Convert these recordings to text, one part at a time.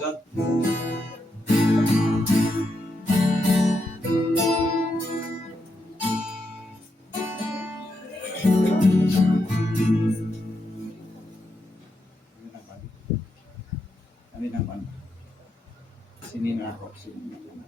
Pasod. Ano naman? Sini na ako. Sini na ako.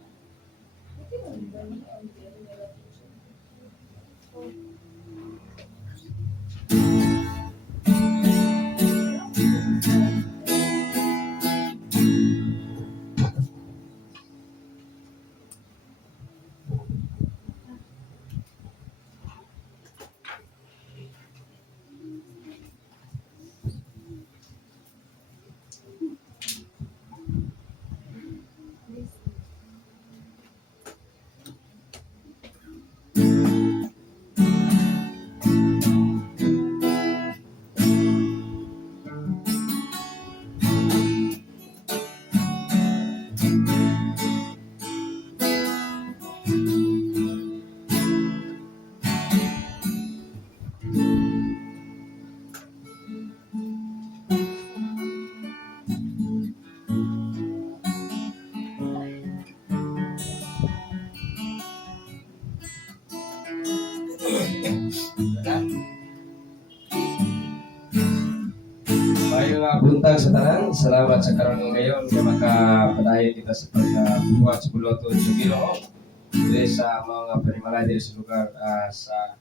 Buntag sa tanan, salamat sa karon ngayon nga makapadayon kita sa pagbuhat sa Buloton sa Ginoo diri sa mga panimalay diri sa lugar sa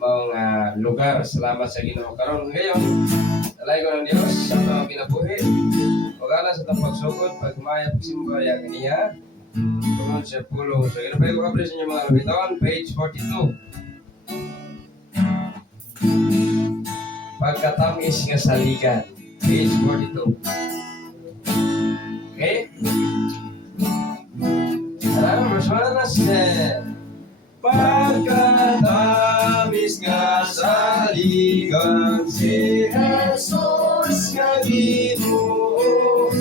mga lugar. Salamat sa Ginoo karon ngayon. Dalay ko ng Dios sa mga kinabuhi. Pagala sa tang pagsugod, pagmayat simba ya kaniya. Tungod sa pulong sa Ginoo. Pwede ko kapres ninyo mga bitawan, page 42. Pagkatamis nga saligan. Page 42. Okay? Verse 1. Pagkatamis nga saligan si Jesus nga Ginoo,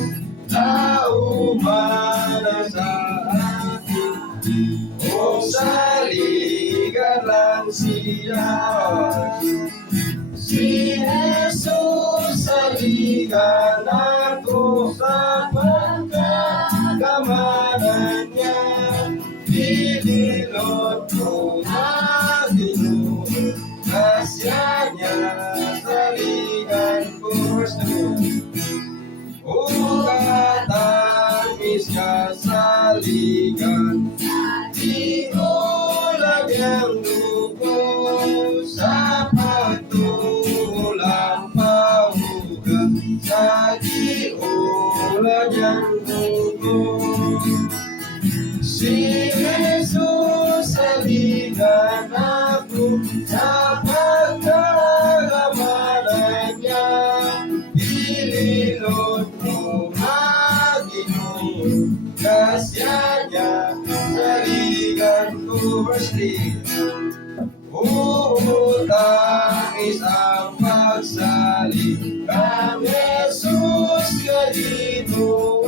nauman sa atin, o saligan lang siya. Si Jesus saligan ako sa pagkakamanan niya, dinilot ko na Ginoo, kasya niya saligan ko. Verse 2. O katamis ka saligan, di ulag ang dugo sa pagtulang pahuga, sa di ulag ang dugo. Si Jesus saligan ako sa pagkakamanan niya, ililot mo Ginoo, kasya niya saligan ko. Verse 3. Utangis ang pagsali kang Jesus ka dito,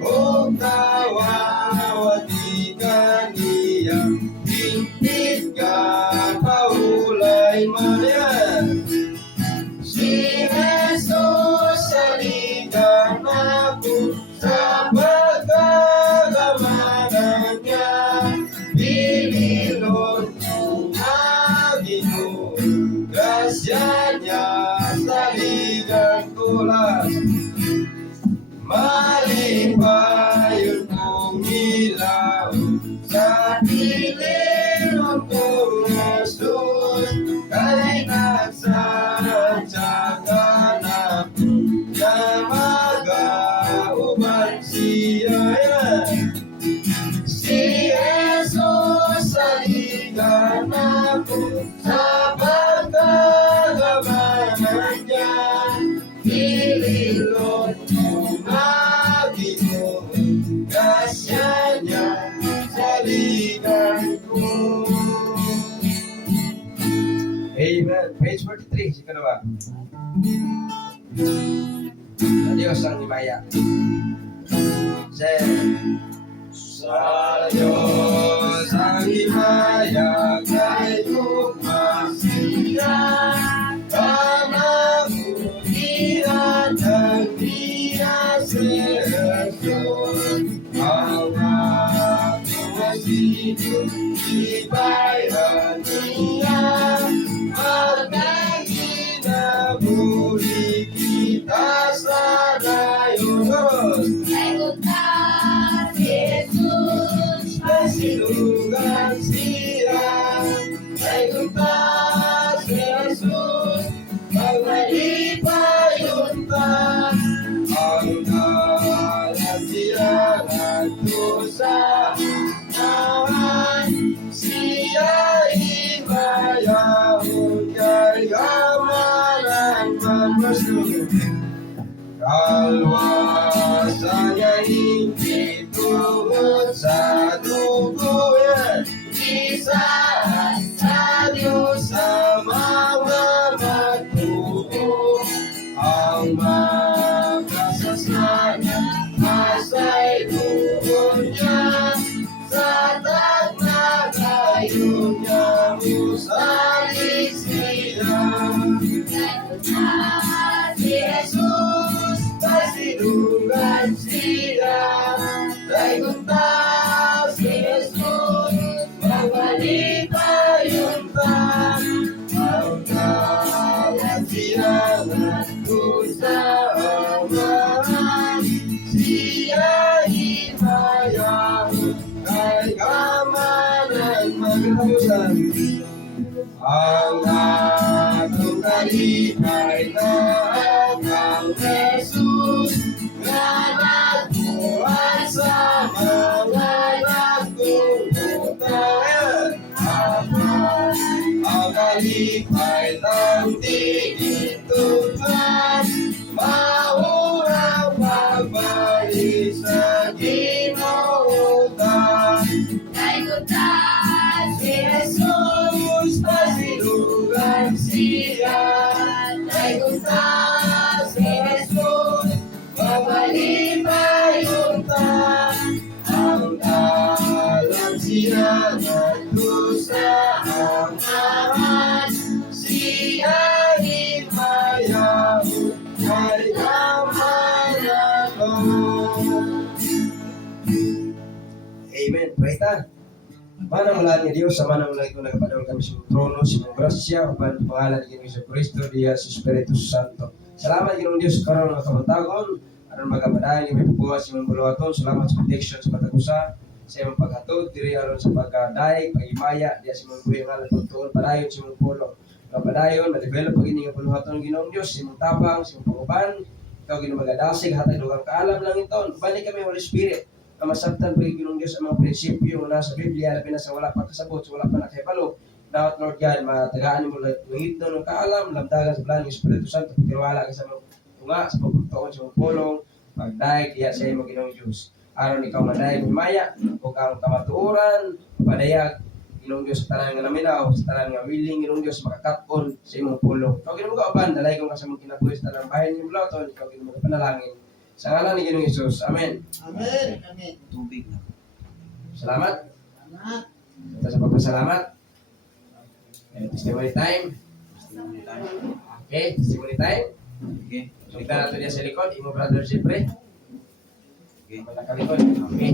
o tawawati ka niya, tingpit ka paulay mayan. Si Jesus saligan ako sa pagkakamanan niya, dinilot mo Ginoo, kasya niya saligan ko. Malipayon kong ilaw sa piling kong Jesus, kay nagsadya ka na magauban siya. Si Jesus saligan ako sa pagkakamanan niya, ililot mo Ginoo, kasya niya saligan ko. Amen. Page 43, sika na ba? Adios ang himaya. Sa Diyos ang himaya kay kumasiya, panagulian ang biyase. ibayan niya, magkaginabuli kita sa dayon. Pasilugan siya, ay kuntas Jesus, magmalipayon ta, ang kalat siya nagto sa tahan, siya ibayahon kay kamalan mamasyon. Kalwasan niya hindi tungod sa dugo yan, isa sa Diyos sa mga matuo, ang makasasana masay doon niya, sa tagna kayo niya musalis niya. Jesus, pasilungan siya, ay kuntas Jesus, magmalipayon ta, ang kalat siya nandun sa amahan, siya ibayahon kay kamalan magtamusan. Ang atong kalipay na ang Jesus, nga nagbuhat sa mga nagtututayan. Ang kalipay ng tigitutan, maurang pagbalik sa Ginootan. Jesus, pasilugan siya, ay kuntas Jesus, magmalipayon ta, ang kalat siya nandun sa amahan, siya ibayahon kay kamalan. Amen. Praise God. Manang mula ni Diyos, sa manang mula ito nagpadawal kami sa trono, sa mga grasya, upan pangalan ni Jesu Cristo, diya sa Espiritu Santo. Salamat Ginoong Diyos, karon mga kabantagon, aron magapadayon yung may pagbuwas yung buluhaton. Salamat sa protection sa patagusa, sa iyong paghatod, diri aron sa pagdaig, pag-imaya, diya sa mga buhay nga nagpagtuon, padayon sa mga pulo. Kapadayon, ma-develop pag inyong buluhaton Ginoong Diyos, sa iyong tapang, sa iyong panguban, ikaw Ginoong magadasig, hatag lugang kaalam lang ito. Balik kami Holy Spirit, na masabtan po yung Diyos ang mga prinsipyo na sa Biblia, labi na sa wala pa kasabot, sa wala pa nakahibalo. Dapat Lord God, matagaan mo langit doon ng kaalam, lamdagan sa bulan ng Espiritu Santo, pagkirwala ka sa mga tunga, sa pagpagtuon, sa mga pulong, pagdaig, diya sa iyo Ginoong Diyos. Aron ikaw madaig, maya, o ang kamatuoran, padayag, Ginoong Diyos, sa tanan nga naminaw, sa tanan nga willing, Ginoong Diyos, makakaton sa imong pulong. Ikaw Ginoong kauban, dalay kong kasamang kinabuhi sa tanang bahay ng Bulaton, ikaw Ginoong panalangin. Sa ngalan ni Ginoong Hesus. Amen. Amen. Amen. Tubig na. Salamat. Salamat. Ito sa pagpasalamat. Testimony time. Okay, testimony time. Okay. Sulita na ito niya sa likod. Imo brother Jeffrey. Okay. May nakalikod. Okay.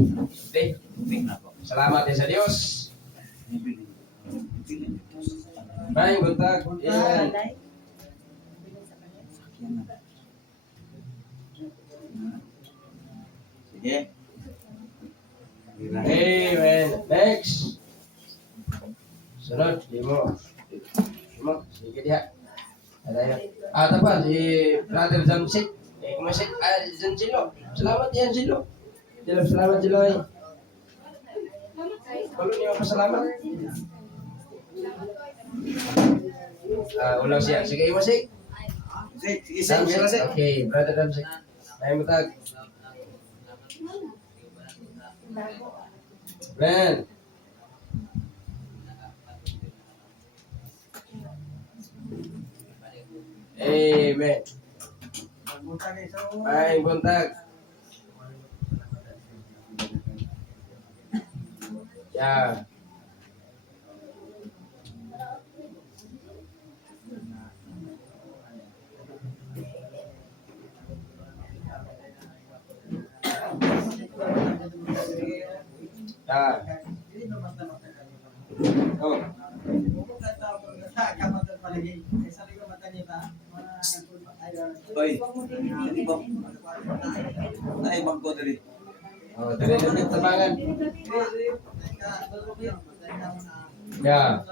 Okay. Tubig na po. Salamat din sa Diyos. Tubig na. Maraming buntag. Amen. Sige. Amen. Next. Sunod. Imo. Sige diha. Tapos si Brother Jamsik. Kumasik. Jansilo. Salamat yan, Silo. Salamat, Silo. Kalau niyo pasalamat. Ulang siya. Sige, Imasik. Sige, Damsik. Okay, Brother Damsik. Ay mo tag. Ben. Amen. Ay, buntag. Ya. Ya. Oh. Oy, hindi ba? Ay, bangko dali. Oh, dali na yung tabangan. Yeah.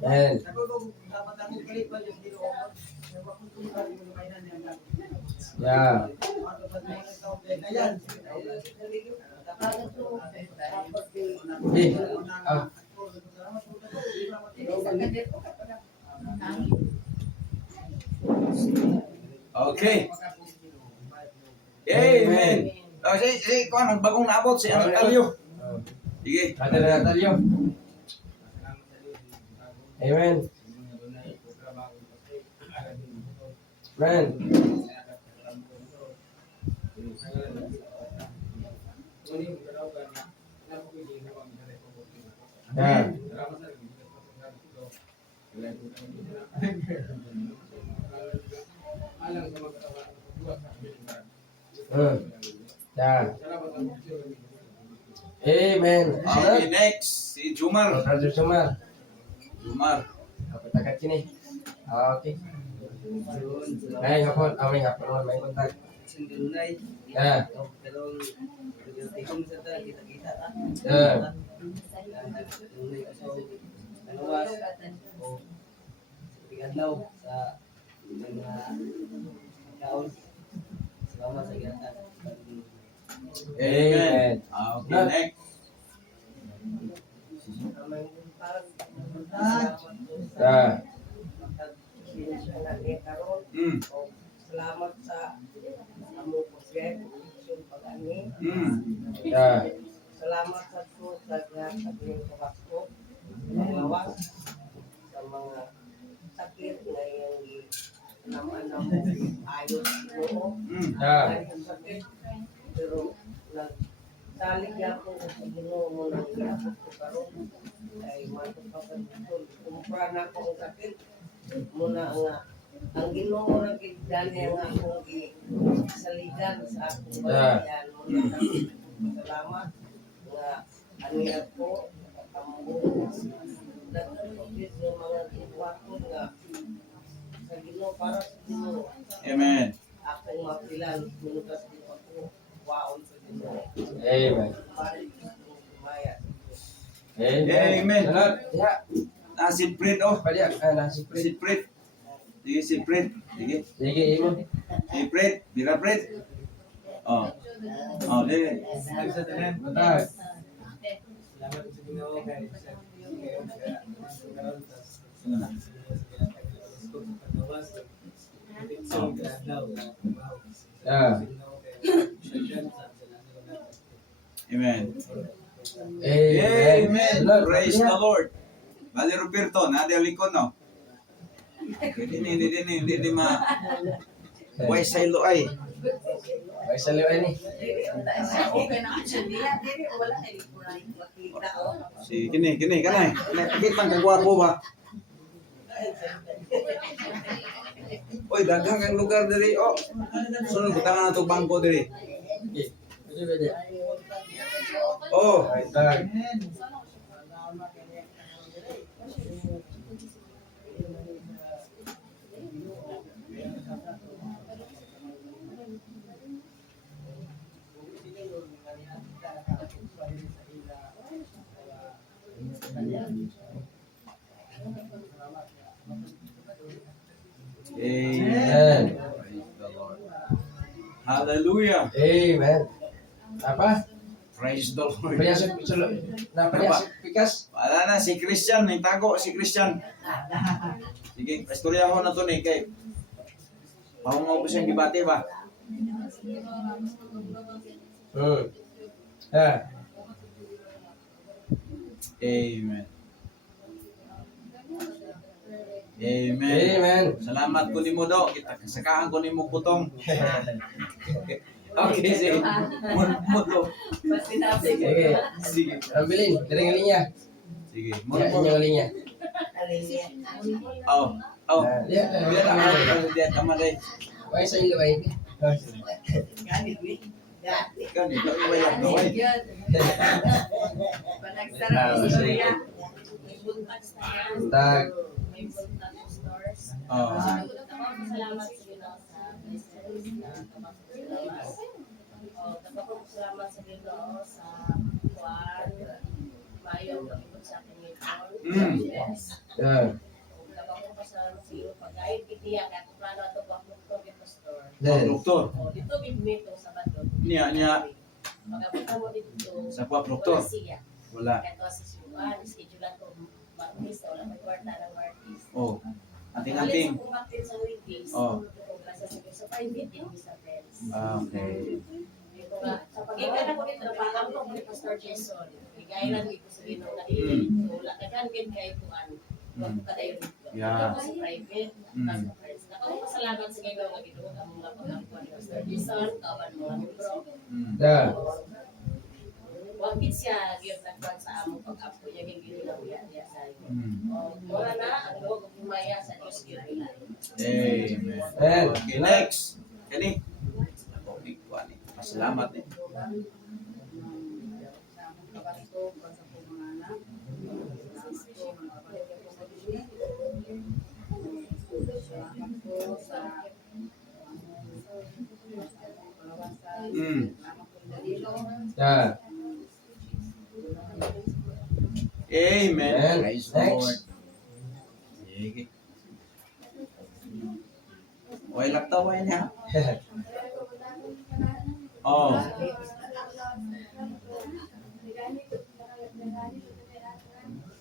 Man. Yeah. Eh, ah. Okay. Amen. Oh, si, kuan, bagong naabot si Ano Talyo. Sige. Ada na Natalyo. Amen. Man. Yeah. Yeah. Amen. Okay, next. Si Jumar. Brother Sumar. Jumar. Apa takat sini? Okay. Ay, hapon. May hapon. May kontak. Ya. Ya. Amen. Okay, next. Ya. Salamat sa amo ko siya yung pag-ani. Ya. Salamat sa po sa pagling ko panglawas sa mga sakit na yung naman na mo ayos mo. Ya. Sakit pero nagsalig ako sa Ginoo mo nang giabot ko karon ay matupagod kumpra na ko ang sakit muna nga ang Ginoo ra gid gani nga akong saligan sa akong bayan muna salamat nga ani ako amo dapat ko yung mga iwato nga sa Ginoo para sa Ginoo. Amen. Akong mapilan minutas dito ako waon sa Ginoo. Amen. Balik ko kumaya. Amen. Salamat. Ya. Si Fred, oh. Balik. Nasi Si Fred. Sige, si Fred. Sige. Sige, imo. Si Fred. Bira Fred. Oh. Oh, dili. Bentar. Sino na? Ya. Amen. Amen. Amen. Salamat. Praise the Lord. Bali Roberto, nadi alikon, no? Hindi ma. Why silo ay? Ay, saliw ay ni. Si kini kanay. Nakita kang gwapo ba? Oy, daghang kang lugar diri. Oh. Sunod butangan na to bangko diri. Pwede. Oh, Ay, tag. Amen. Praise the Lord. Hallelujah. Amen. Apa? Praise the Lord. Payasok sulo. Na payasok pikas. Wala na si Christian, ning tago si Christian. Sige, istorya ko na to ni kay. Mahungaw ko siyang gibati ba? Ya. Amen. Amen. Amen. Salamat ko nimo do. Kita kasakaan ko nimo putong. Okay, sige. Mudo. Sige. Sige. Ambilin, daling linya. Sige. Ya, Mudo. inyong linya. Oh. Oh. Lihat, Dia lihat. dia tama day. Ay, sa ilo ay. Kan ikaw iwayak daw ay. Tag. May buntag sa stores. Oh. Salamat sa Ginoo sa blessings na kapasalamat. Salamat sa Ginoo sa kuwan. Mayong pag-ibot sa akin ngayon. Yeah. Napapasalamat sa iyo. Pag-ayit kitiya kaya kung plano ito bakit ito pastor. Then. Doktor. Dito bigmito sa Sabado. Niya. Pagkapunta mo dito. Sa kuwap, doktor? Wala siya. Wala. Kaya ito sa sinuan. Schedule ko Martis. Wala may kwarta ng Martis. Oh. Alis Anting-anting. ako Martis sa weekdays. Oh. Sa private din sa friends. Ah, okay. Ito nga. Sa pag-ikan ako dito, napakam ko ni Pastor Jason. Igay lang dito sa Ginoo na dito. Wala ka din kay Tuan. Wag ka dayon dito. Yeah. Ako sa private. Sa friends. Nakapasalamat sa Ginoo nga Ginoo ang mga pag-ampuan ni Pastor Jason, kawan mga membro. Yeah. Wagit siya gyud nagkuan sa among pag-ampo niya gyud ginawian niya sa iyo. Wala na ang loob ug himaya sa Dios gyud nila. Amen. Amen. Okay, next. Kani. Ako ni kuan ni. Pasalamat ni. Yeah. Amen. Amen. Praise the Next. Lord. Sige. Way laktaway niya. Oh.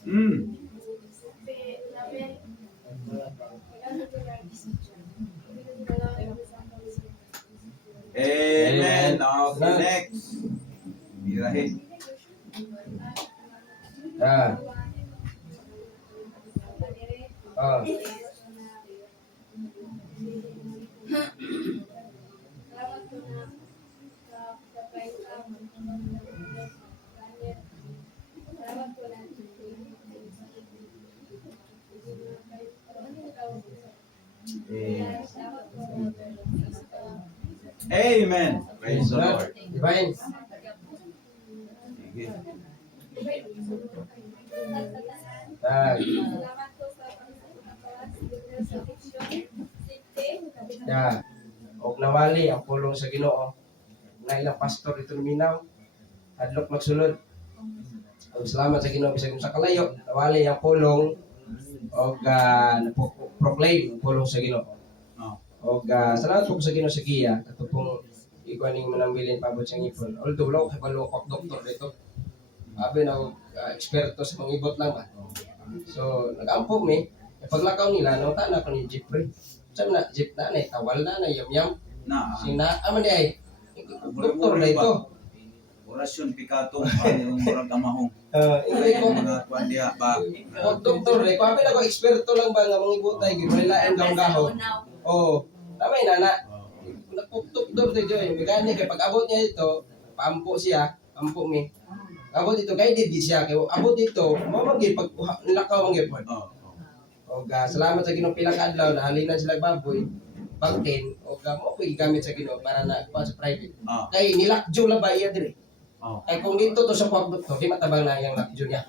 Mm. Amen. Okay, next. Birahin. Yeah. Oh. Amen. Praise the Lord. Divine. Sige. Tag. Yeah. Og nawali ang pulong sa Ginoo. Na ilang pastor dito minaw. Adlok magsulod. Og salamat sa Ginoo bisag sa kalayo. Nawali ang pulong og proclaim ang pulong sa Ginoo. Oh. Og salamat po sa Ginoo sa giya kato pong ikuan ning manambilin pabot sa ngipon. Although wala ko kabalo ko doktor dito. Abi na eksperto sa mga ibot lang ba. So nag-ampo mi. Paglakaw nila nauta na ko ni Jeffrey. Sabi na jeep na tawal na yam-yam. Na. Sina aman di ay doktor na ito. Orasyon pikato yung murag amahong. Ingay ko Mga kuan diha ba. doktor ko abi na ko eksperto lang ba nga mga ibotay gyud wala ang gahon. Oh, tama na. Nagtuktok dito eh. Megani kay pag abot niya ito, paampo siya, ampo mi. Abot dito kay di siya kay abot dito, mo magi pag nilakaw ang gipon. Oh. Og salamat sa Ginoo pilang adlaw na halinan sila baboy. Bangkin og mo pigi gamit sa Ginoo para na pa sa private. Oh. Kay nilakjo la ba iya dire. Oh. Kay kung dito to sa kwak doktor, di matabang na yung lakjo niya.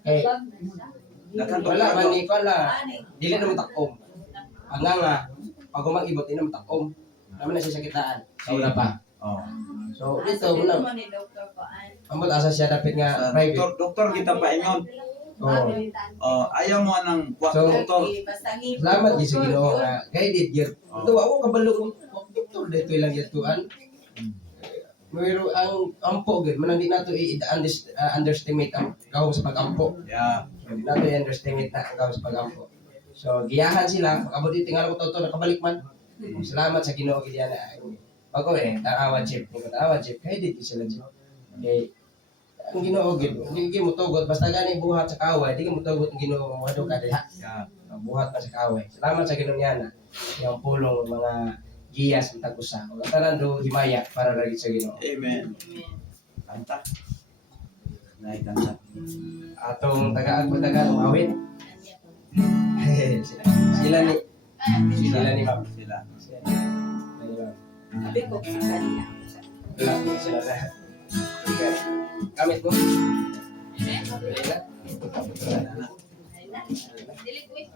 Kay wala man ni pala dili na matakom. Nga pag umag-ibot ina matakom. Naman na siya sakitaan. Sa una pa. Oh. So dito muna. Ambot asa siya dapat nga private. Doktor kita pa ingon. Oh. Ayaw mo nang kuwak So, doktor. Salamat gyud sa Ginoo nga guided gyud. Ito ako kabalo kung doktor dito ilang yatuan. Pero ang ampo gyud man di nato underestimate ang gahom sa pag-ampo. Yeah. Hindi nato i-underestimate na ang gahom sa pag-ampo. So giyahan sila, pag abot dito tingala ko toto nakabalik man. Salamat sa Ginoo gyud yan. Bago tarawa jeep, tarawa jeep kay dito sila jeep. Okay. Ang Ginoo gyud, hindi mo tugot basta gani buhat sa kaway, di mo tugot ang Ginoo mo ka diha. Yeah. Buhat pa sa kaway. Salamat sa Ginoo niya na. Yung pulong mga giyas ng tagusa. O tanan do himaya para ra sa Ginoo. Amen. Kanta. Nay kanta. Atong tagaan ko tagaan awit. Sila ni Ma'am. Sila. Sila ni Ma'am. Sabi ko sa kanya, Wala sila lahat. Okay. Gamit mo. Ready na? Dili ko eh.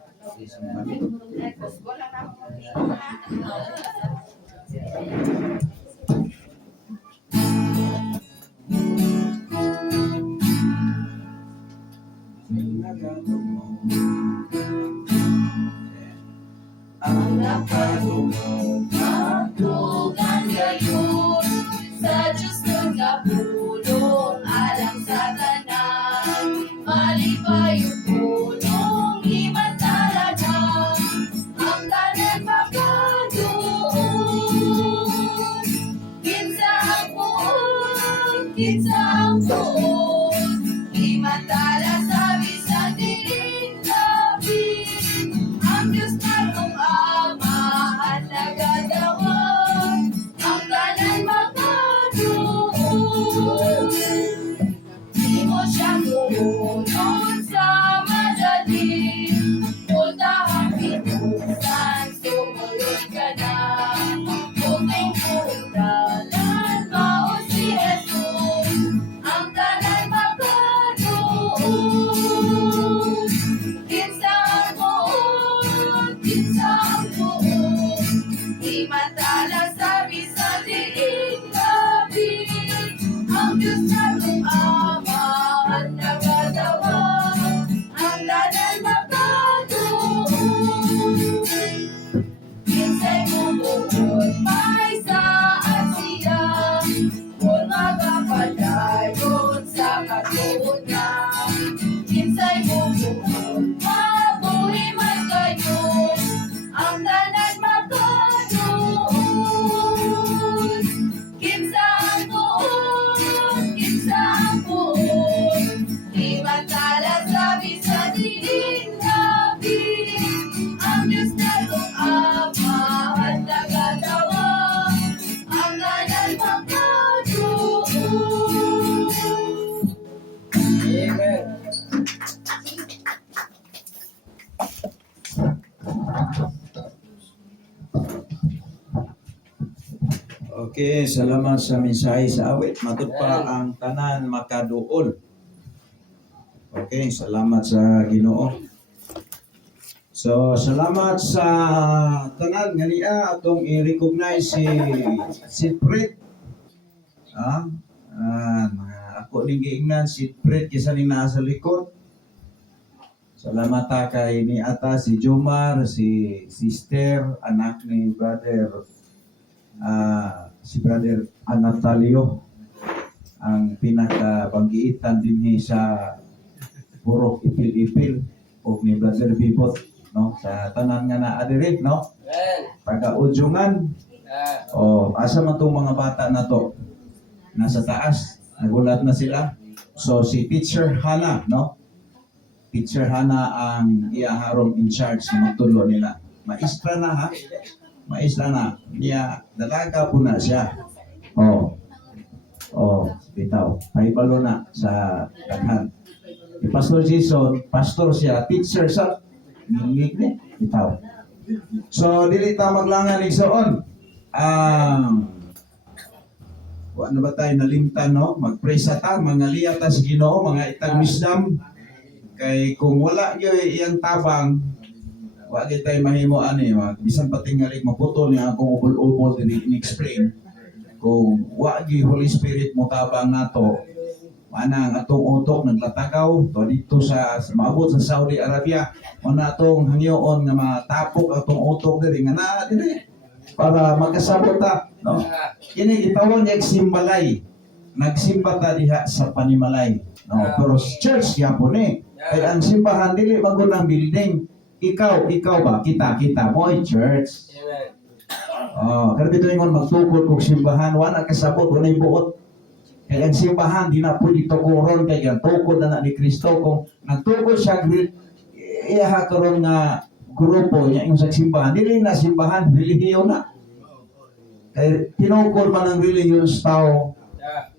Ang nakalungkot Tugan ngayon sa Diyos ng kapulong alang sa tanan. Malipayong punong himantala na ang tanan makadoon. Kinsa ang buon, kinsa ang buon, himantala sa bisan diling labing. Ang Diyos narong Ama at nagadawag, ang tanan makadoon. Di mo siya kuunon sa madali, punta ang pitusan, sumunod ka na. Kung may puntalan, mao si Jesus, ang tanan makadoon. Kinsa ang buon, kinsa ang buon, himantala sa bisan diing gabi. Ang Diyos narong Ama at nagadawag, ang tanan makadoon. Kinsa'y bumuhod, may saan siya, kung magapadayon sa katunan. Kinsa'y bumuhod, mabuhi man kayo, ang tanan makadoon. Kinsa ang buon, kinsa ang buon, himantala sa bisan diling gabi. Ang Diyos narong Ama at nagadawag, ang tanan makadoon. Amen. Okay, salamat sa mensahe sa awit. Matod pa ang tanan makaduol. Okay, salamat sa Ginoo. So, salamat sa tanan nga niya atong i-recognize si Prit. Ako ning giingnan si Prit kisa ni nasa likod. Salamat ta kay ni ata si Jomar, si sister, anak ni brother si Brother Anatalio, ang pinakabanggiitan din sa Purok Ipil-Ipil o ni Brother Bibot, no, sa tanan nga na adiri, no, Amen. pagka-udyungan. Asa man tong mga bata na to, nasa taas, nagulat na sila. So si Teacher Hana, no, Teacher Hana ang iyaharong in charge na magtulo nila. Maestra na, ha? Maestra na. Niya, dalaga po na siya. Bitaw. Paibalo na sa daghan. Si Pastor Jason, pastor siya, teacher sa ngingig ni. Bitaw. So, dili ta maglangan igsoon. Wa na ba tayo nalimtan, no? Mag-pray sa ta, mga liyata sa Ginoo, mga itag wisdom. Kay kung wala gyud iyang tabang, wa gyud tayo mahimo ani, bisan patingali maputol niya akong ubol-ubol dili in-explain. Kung wa gyud Holy Spirit mo tabang nato, mana ang atong utok naglatagaw to dito sa maabot sa Saudi Arabia, mana atong hangyoon nga matapok atong utok diri nga naa dili para magkasabot ta, no? Kini gitawag niya simbalay. Nagsimba ta diha sa Panimalay, no? Pero church gyapon ni. Kay ang simbahan dili magud ang building. Ikaw ba? Kita mo ay church. Amen. Pero dito ingon magtukod kog simbahan, wala kasabot wala buot. Kay ang simbahan di na pwede tukuron kay ang tukod na ni Kristo. Kung nagtukod siya iya karon nga grupo niya yung sa simbahan, dili na simbahan, relihiyon na. Kay tinukod man ang religious tao.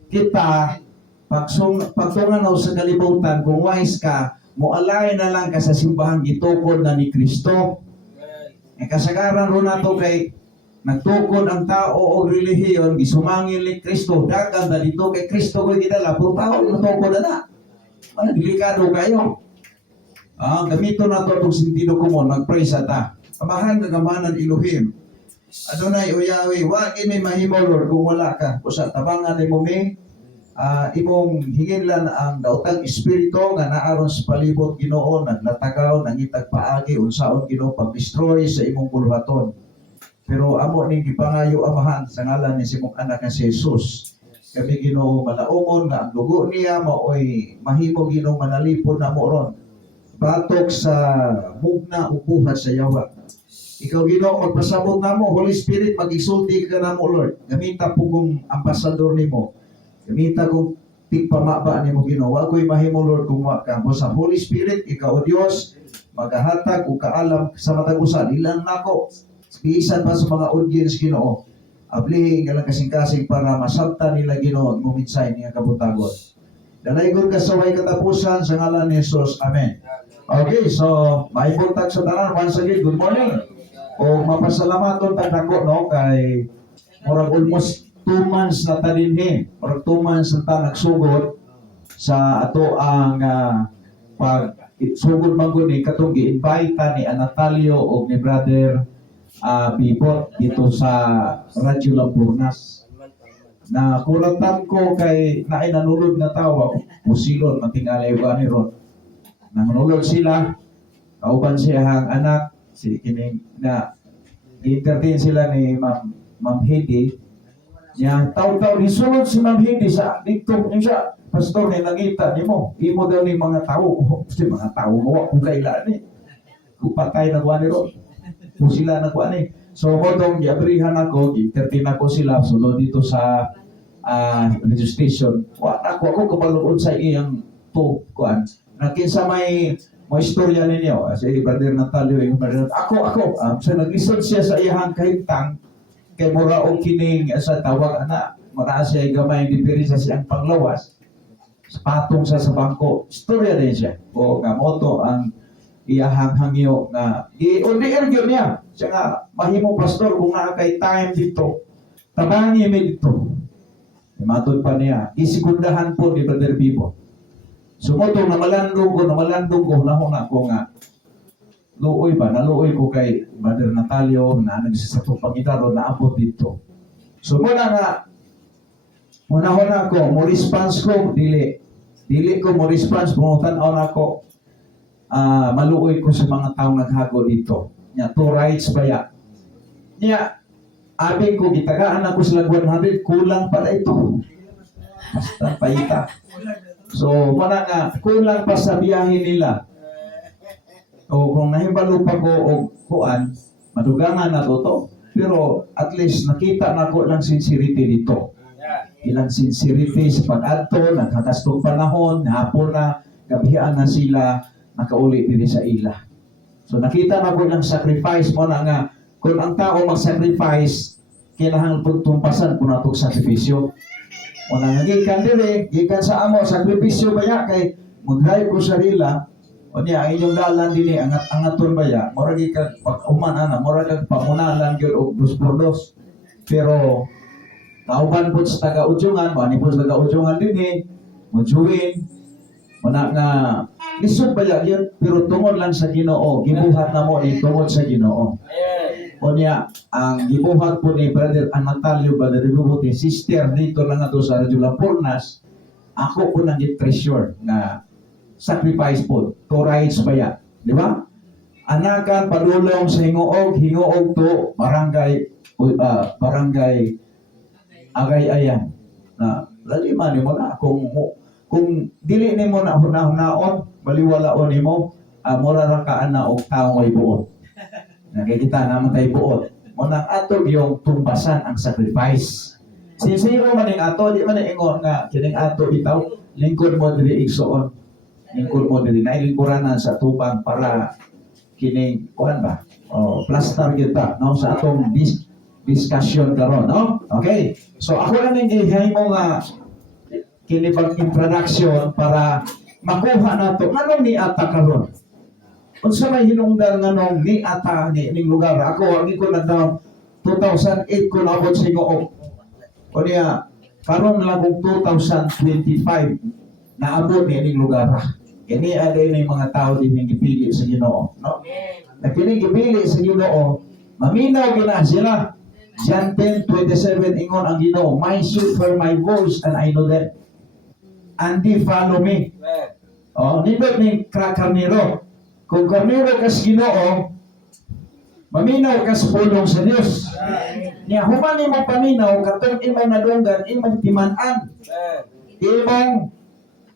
Kita pagtungan sa kalibutan, kung wise ka, mualay na lang ka sa simbahan gitukod na ni Kristo. Kasagaran ro nato kay nagtukod ang tao o relihiyon gisumangil ni Kristo dagan na dito kay Kristo ko gidala puro tao natukod na. Ano delikado kayo. Gamito na to itong sentido komon, mag-pray sa ta. Amahan kagamanan Elohim. Adonai uyawi, wa may mahimo Lord kung wala ka. Kusa tabangan mo may imong hinginlan ang daotang espiritu nga naaron sa palibot Ginoo, naglatagaw, nangitag paagi, unsaon Ginoo pag-destroy sa imong bulwaton. Pero amo ning gipangayo amahan sa ngalan ni simong anak nga si Jesus. Kami Ginoo malaumon nga ang dugo niya maoy mahimo Ginoo manalipod na mo ron. Batok sa mugna o buhat sa yawa. Ikaw Ginoo magpasabot namo, Holy Spirit mag-isulti ka namo Lord. Gamita po kong ambasador nimo. Gamita kong tigpamaba nimo Ginoo. Wa ko'y mahimo Lord kung wa ka. Sa Holy Spirit ikaw o Dios magahatag o kaalam sa matag usa ilang nako. Iisan pa sa mga audience Ginoo. Ablihin nga lang kasing-kasing para masabtan nila Ginoo mo minsay niya kabutagon. Dalaygon ka sa way katapusan sa ngalan ni Jesus. Amen. Okay, so maibuntag sa tanan once again. Good morning. O mapasalamaton tag dako no kay murag almost 2 months na ta dinhi. Murag 2 months na ta nagsugod sa ato ang pag sugod man gud ni katong gi-invite ni Anatalio o ni Brother Bibot dito sa Radyo Lamburnas. Na kulatan ko kay naay nanulod na tawa musilon matingalay ba ni ron. Nanulod sila kauban siyang anak si kining na entertain sila ni Ma'am Hedy. Yang taw-taw disulod si Ma'am Hedy sa dito siya pastor ni nangita nimo imo daw ni mga tao kasi mga tao mo kung kailan ni kupatay na kuan ni ron. Kung sila nagkuhan eh. So, kung giabrihan ako, entertain ako sila, sunod dito sa radio station. Ako kapaluod sa iyang to, kuhan. Nakinsa may istorya ninyo. Kasi Brother Natalio, ako. So, nag-isod siya sa iyang kahintang, kay mura o kining sa tawag, mara siya gamay ang diferensya siyang panglawas. Patong sa bangko. Istorya din siya. O kamoto ang iyahang hangyo na i-on-the-air yun niya. Siya nga, mahimo pastor, kung nakakay time dito, tabangi mi dito. Matod pa niya, isikundahan po ni Brother Bibo. Sumutong namalandong ko, nahon ako nga, naluoy ko kay Brother Natalio, na nagsisatong pangitaro, naabot dito. So muna nga, muna ako, mo response ko, dili ko mo response, pumutan-on ako, maluoy ko sa mga taong naghago dito. Nya, 2 rights ba ya? Nya, abing ko, gitagaan ako sila 100, kulang pala ito. Basta paita. So, muna nga, kulang pa sa biyahe nila. O kung nahibalo pa ko o kuan, madugangan na to. Pero at least nakita na ko lang sincerity dito. Ilang sincerity sa pag-adto, nagkakastong panahon, hapon na, gabihan na sila, nakauli din sa ila. So nakita na ko ng sacrifice mo na nga, kung ang tao mag-sacrifice, kailangan pagtumpasan po na itong sakripisyo. O na nagikan dire, gikan sa amo, sakripisyo ba ya, kay mag-drive ko sarila, o niya, ang inyong dalan din angaton ba ya, moragi ka, pag umana, moragi ka pamunalan yun o dos-por-dos. Pero, nauban po sa taga-udyungan, mani po sa taga-udyungan din eh, mujuin, muna nga, lisod ba yan, pero tungod lang sa Ginoo, gibuhat na mo ni tungod sa Ginoo. O niya, ang gibuhat po ni Brother Anatalio, Brother Bibuti, sister dito lang ito sa Radyo Lamburnas, ako po nang treasure na sacrifice po, 2 rights ba yan? Di ba? Anakan, padulong sa hingoog to, barangay Agay-ayan. Na, lagi man mo na, kung dili nimo na hunaon, baliwalaon nimo, mura ra ka ana og tawo ay buot. Nakikita naman tayo buot. Mo nang ato yung tumbasan ang sacrifice. Sincero man ning ato, di man ingon nga kining ato bitaw lingkod mo diri igsoon. Lingkod mo diri na lingkuranan sa tubang para kining kuan ba? Plaster kita no sa atong discussion karon, no? Okay. So ako lang ning gihimo nga kini pag introduction para makuha nato nganong ni ata karon. Unsa may hinungdan nganong ni ata ni ning lugar. Ako agi ko nagdaw 2000 2008 ko naabot sa Ginoo. O niya, karon lang kong 2025 naabot ni ining lugar. Kini ada ni mga tao din yung gipili sa Ginoo, no? Na kini gipili sa Ginoo, maminaw gina sila. John 10:27 ingon ang Ginoo, "My sheep hear my voice and I know them, and they follow me." Oh, nindot ni karnero. Kung karnero kas Ginoo, maminaw kas pulong sa Dios. Niya human mo paminaw katong imong nadunggan, imong timan-an. Imong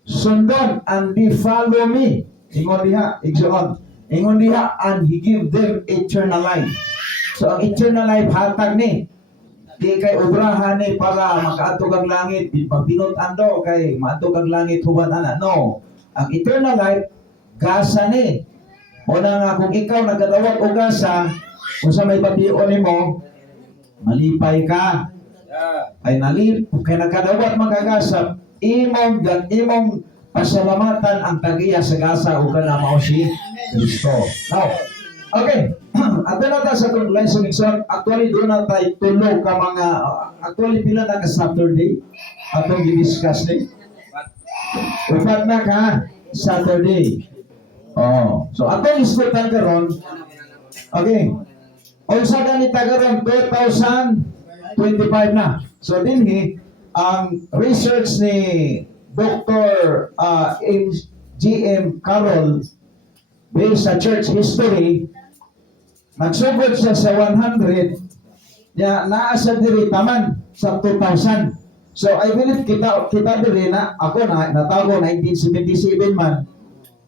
sundon and they follow me. Ingon diha, igsoon. Ingon diha, and he give them eternal life. So ang eternal life hatag ni. Di kay obrahan ni para makaadto kag langit, di pagbinutan do kay maadto kag langit huban ana. No. Ang eternal life gasa ni. Una nga kung ikaw nagadawat og gasa, kung sa may batiyon nimo, malipay ka. Ay nalip kay nagkadawat magagasap, imong pasalamatan ang tagiya sa gasa ug kana mao si Kristo. Now, okay. Ato na ta sa itong lesson exam. Actually, doon na tayo tulo ka mga, actually, pila na ka Saturday. Atong gidiscuss ni. Upat na ka Saturday. Oh. So, atong iskutan karon. Okay. O sa ganita karon, 2025 na. So, dinhi, ang research ni Dr. G.M. Carroll based sa church history, nagsugod siya sa 100, niya naasa diri taman sa 2000. So I believe kita diri na ako na natago 1977 man.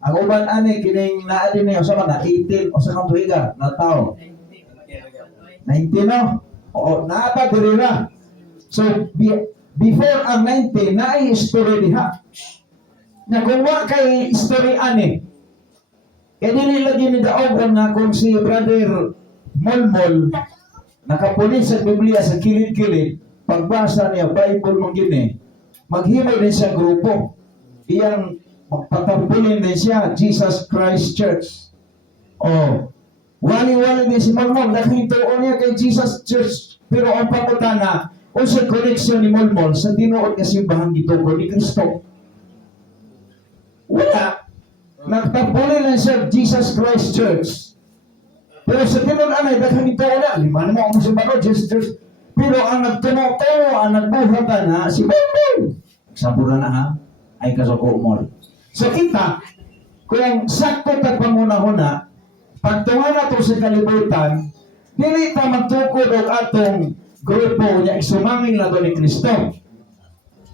Ang uban ani kining naa din niya sa na 18 o sa kantuiga na tao. 19 no? O naata diri na. So before ang 19 naay history diha. Na kung wa kay history ani, kaya dili lagi ni daog nga kung si Brother Molmol nakapulit sa Biblia sa kilid-kilid, pagbasa niya, Bible mong gini, maghimay din siya grupo. Iyang magpatampulin din siya, Jesus Christ Church. Oh, wali-wali din si Molmol, nakituon niya kay Jesus Church, pero ang pangutana, o sa koneksyon ni Molmol sa tinuod nga simbahan dito ko ni Kristo. Wala. Nagtagpuli lang siya Jesus Christ Church. Pero sa tinuod anay, daghang ito wala. Lima na mo ang simbahan, Jesus Church. Pero ang nagtunaw-tunaw, ang nagbuhatan na, si Bible. Sabura na ha, ay kasuko mo. So kita, kung sakto tagpangunahuna, pagtunga na ito sa kalibutan, dili ta magtukod og atong grupo niya isumangin na ito ni Kristo.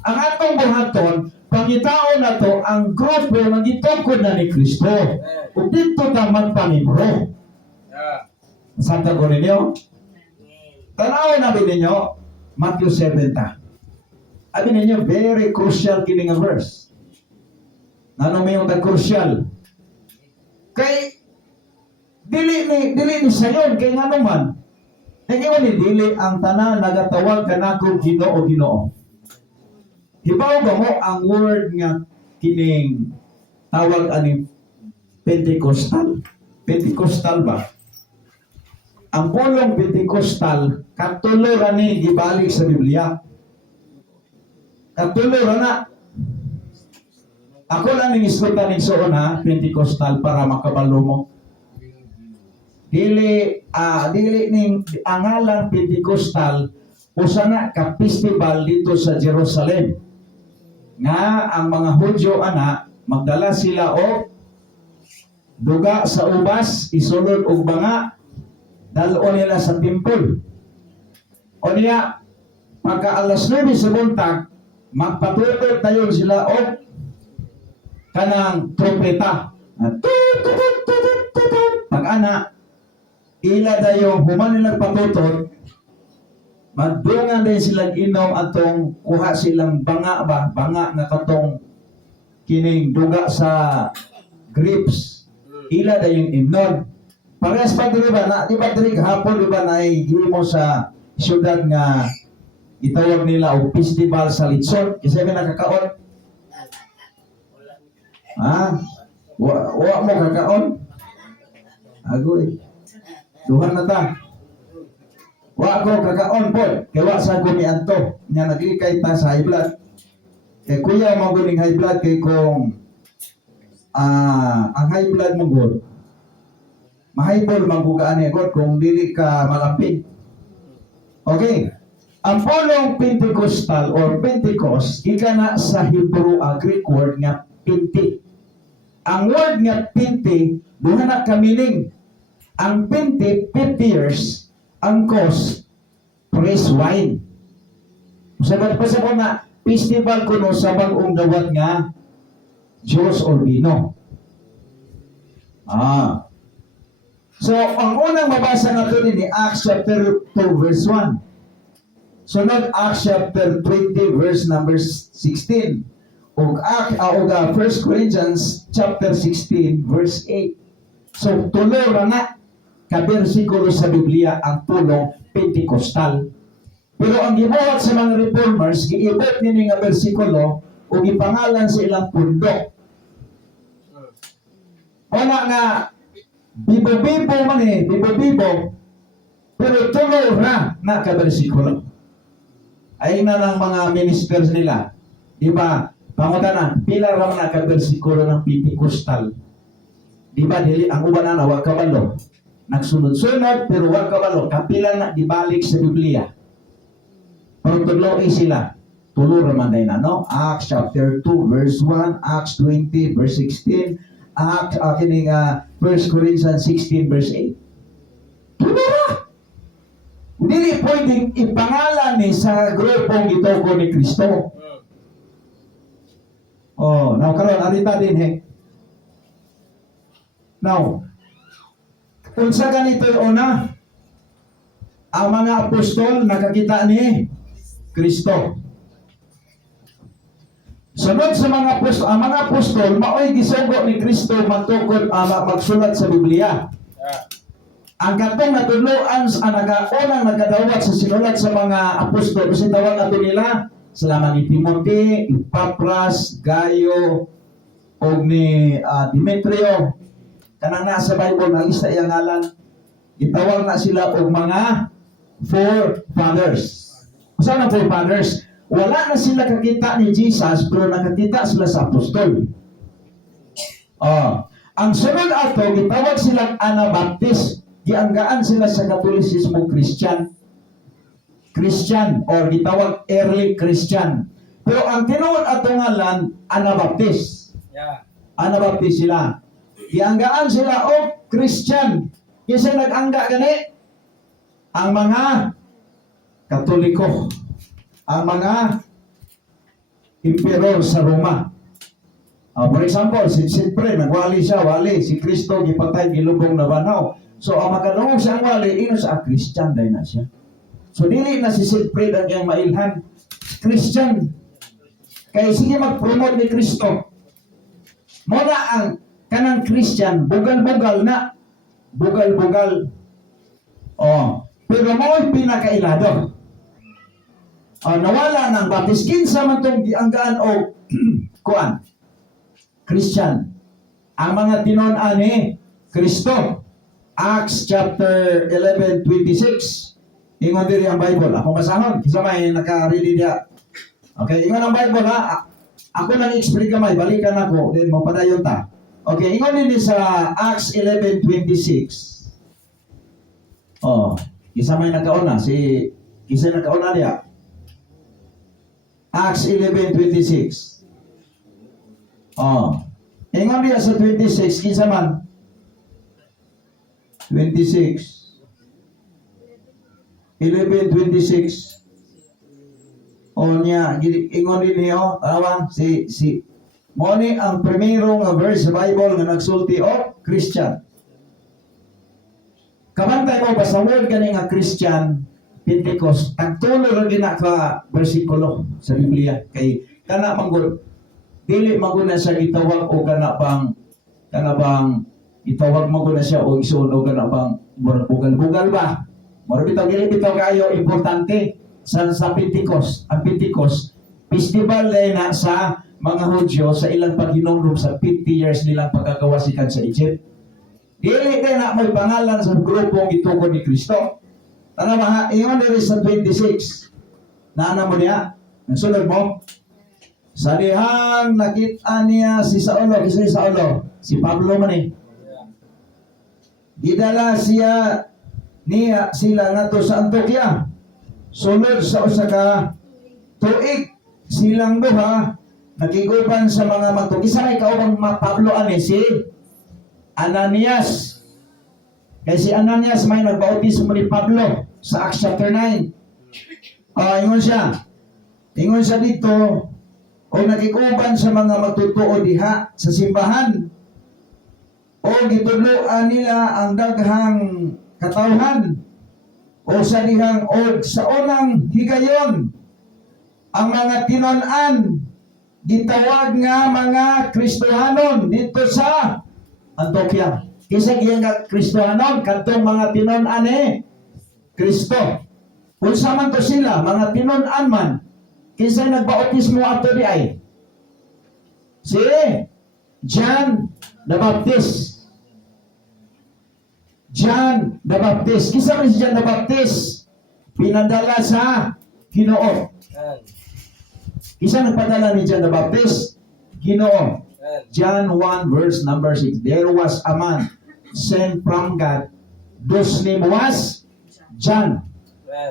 Ang atong buhaton, pangitaon na to ang grupo na gitukod na ni Kristo. Kung dito ta magpamibro. Santa ko ninyo? Tanaw na ninyo, Matthew 7 ta. Abi ninyo, very crucial kining nga verse. Ano may yung crucial? Kay, dili ni sayon, kay nga naman, ngayon ni dili ang tanan nagatawag kanako Ginoo Ginoo. Hibaw ba mo ang word nga kining tawag ani Pentecostal? Pentecostal ba? Ang pulong Pentecostal katulo ra ni gibalik sa Biblia. Katulo ra na. Ako lang ning iskutan ning suon ha, Pentecostal para makabalo mo. Dili ning angalang Pentecostal usa na ka festival dito sa Jerusalem. Nga ang mga Hudyo ana magdala sila og duga sa ubas, isulod og banga, dalon nila sa temple. O niya, pagka alas 9 sa buntag, magpatutot tayo sila og kanang trompeta. Pag ana, ila dayo human nilang patutot, madungan din silang inom atong kuha silang banga nga katong kining duga sa grapes. Ila dayong imnon. Parehas pa diri ba na di ba diri hapon di ba na gihimo sa syudad nga itawag nila og festival sa litson kasi may nakakaon. Ha? Wa mo kakaon? Agoy. Duhan na ta. Wa ko kakaon po. Kaya wa sa ko mianto. Nga naglikay ta sa high blood. Kaya kuya maguling high blood kay kung ang high blood mo god. Mahaybol magbugaan niya god kung dili ka malapit. Okay. Ang pulong Pentecostal or Pentecost, ika na sa Hebrew Greek word nga pinti. Ang word nga pinti, duha na kamiling. Ang pinti, 50 years, ang cause, press wine. Sabat pa sa na, festival kuno sa bagong dawat nga, Diyos or Bino. So, ang unang mabasa natin ni Acts chapter 2 verse 1. Sunod, Acts chapter 20 verse number 16. O 1 Corinthians chapter 16 verse 8. So, tulo na ka-bersikulo sa Biblia ang pulong Pentecostal. Pero ang gibuhat sa mga reformers, giibot nini nga bersikulo o gipangalan sa ilang pundo. Wala nga, bibo-bibo man bibo-bibo, pero tulo na ka-bersikulo. Ay na ng mga ministers nila. Diba? Pangutan na, pila raman na ka-bersikulo ng Pentecostal. Diba? Dili, ang uban na wag kabalo. Nagsunod-sunod, pero wag kabalo. Kapila na dibalik sa Biblia. Pero tuloy sila. Tulo raman din na, no? Acts chapter 2, verse 1, Acts 20, verse 16, Acts, 1 Corinthians 16, verse 8. Tulo na! Dili pwedeng ipangalan ni sa grupong ito ko ni Kristo. Now karon arita din Now, unsa ganito yung una? Ang mga apostol nakakita ni Kristo. Sunod sa mga apostol, ang mga apostol maoy gisugo ni Kristo matukod magsulat sa Biblia. Ang katong natudloan ang unang nagkadawat sa sinulat sa mga apostol kasi tawag nato nila salaman ni Timothy, Epapras, Gayo o ni Demetrio. Kanang nasa Bible na lista iyang ngalan. Gitawag na sila og mga forefathers. Saan ang forefathers? Wala na sila kakita ni Jesus pero nakakita sila sa apostol. Ang sunod ato gitawag silang Anabaptist. Gianggaan sila sa Katolisismo Christian or gitawag early Christian. Pero ang tinuod ato ngalan Anabaptist. Anabaptist sila. Gianggaan sila og Christian. Kasi nag-angga gani ang mga Katoliko, ang mga emperor sa Roma. For example, siyempre nagwali siya, si Kristo gipatay gilubong na banaw. So, ang magkalungog siyang wali, sa Christian dahil na siya. So, dili na si Siegfried ang iyang mailhan. Christian. Kaya sige mag-promote ni Kristo. Muna ang kanang Christian, bugal-bugal na. Bugal-bugal. Pero mo'y pinakailado. Nawala ng baptist. Kinsa man itong gianggaan o kuan. Christian. Ang mga tinon-an ni Kristo. Acts chapter 11:26. Ingon diri ang Bible. Ako masahon. Kisa may naka-ready dia. Okay, ingon ang Bible ha. Ako nang explain kamay. Balikan ako. Then mo padayon ta. Okay, ingon din sa Acts 11:26. Kisa may nakauna. Kisa nakauna dia. Acts 11:26. Ingon dia sa 26. Kisa man. 26. 11:26. Niya, ingon din niyo, si Moni ang primero nga verse sa Bible nga nagsulti o Christian. Kamantay mo ba sa word gani nga Christian, Pentecost, tagtulo ra gina ka bersikulo sa Biblia kay kana manggod dili maguna sa gitawag o kana bang itawag mo ko na siya o isunog ka na bang bugal-bugal ba? Mara bitaw kayo importante sa Pentecost. Ang Pentecost, festival na sa mga Hudyo sa ilang paghinumdum sa 50 years nilang pagkakawasikan sa Egypt. Dili na may pangalan sa grupong itungkol ni Kristo. Tanawa ha, ingon diri sa 26. Naana mo niya? Nasunod mo? Sa dihang nakita niya si Saulo, kasi si Saulo, si Pablo man eh. Gidala niya sila ngadto sa Antioquia. Sulod sa usa ka tuig silang duha nakiguban sa mga magtuo. Kisa may kaubang Pablo ani si Ananias. Kay si Ananias may nagbautismo ni Pablo sa Acts chapter 9. Ingon siya dito, o nakikuban sa mga magtutuo diha sa simbahan, o gituluan nila ang daghang katawhan, o sa dihang o sa unang higayon ang mga tinon-an gitawag nga mga Kristohanon dito sa Antioquia. Kisa giyang Kristohanon kadtong mga tinon-an Kristo. Unsa man to sila, mga tinon-an man. Kinsa nagbautismo ato di ay? Si John the Baptist. John the Baptist. Kinsa man si John the Baptist? Pinadala sa Ginoo. Kinsa nagpadala ni John the Baptist? Ginoo. John 1 verse number 6. There was a man sent from God, whose name was John.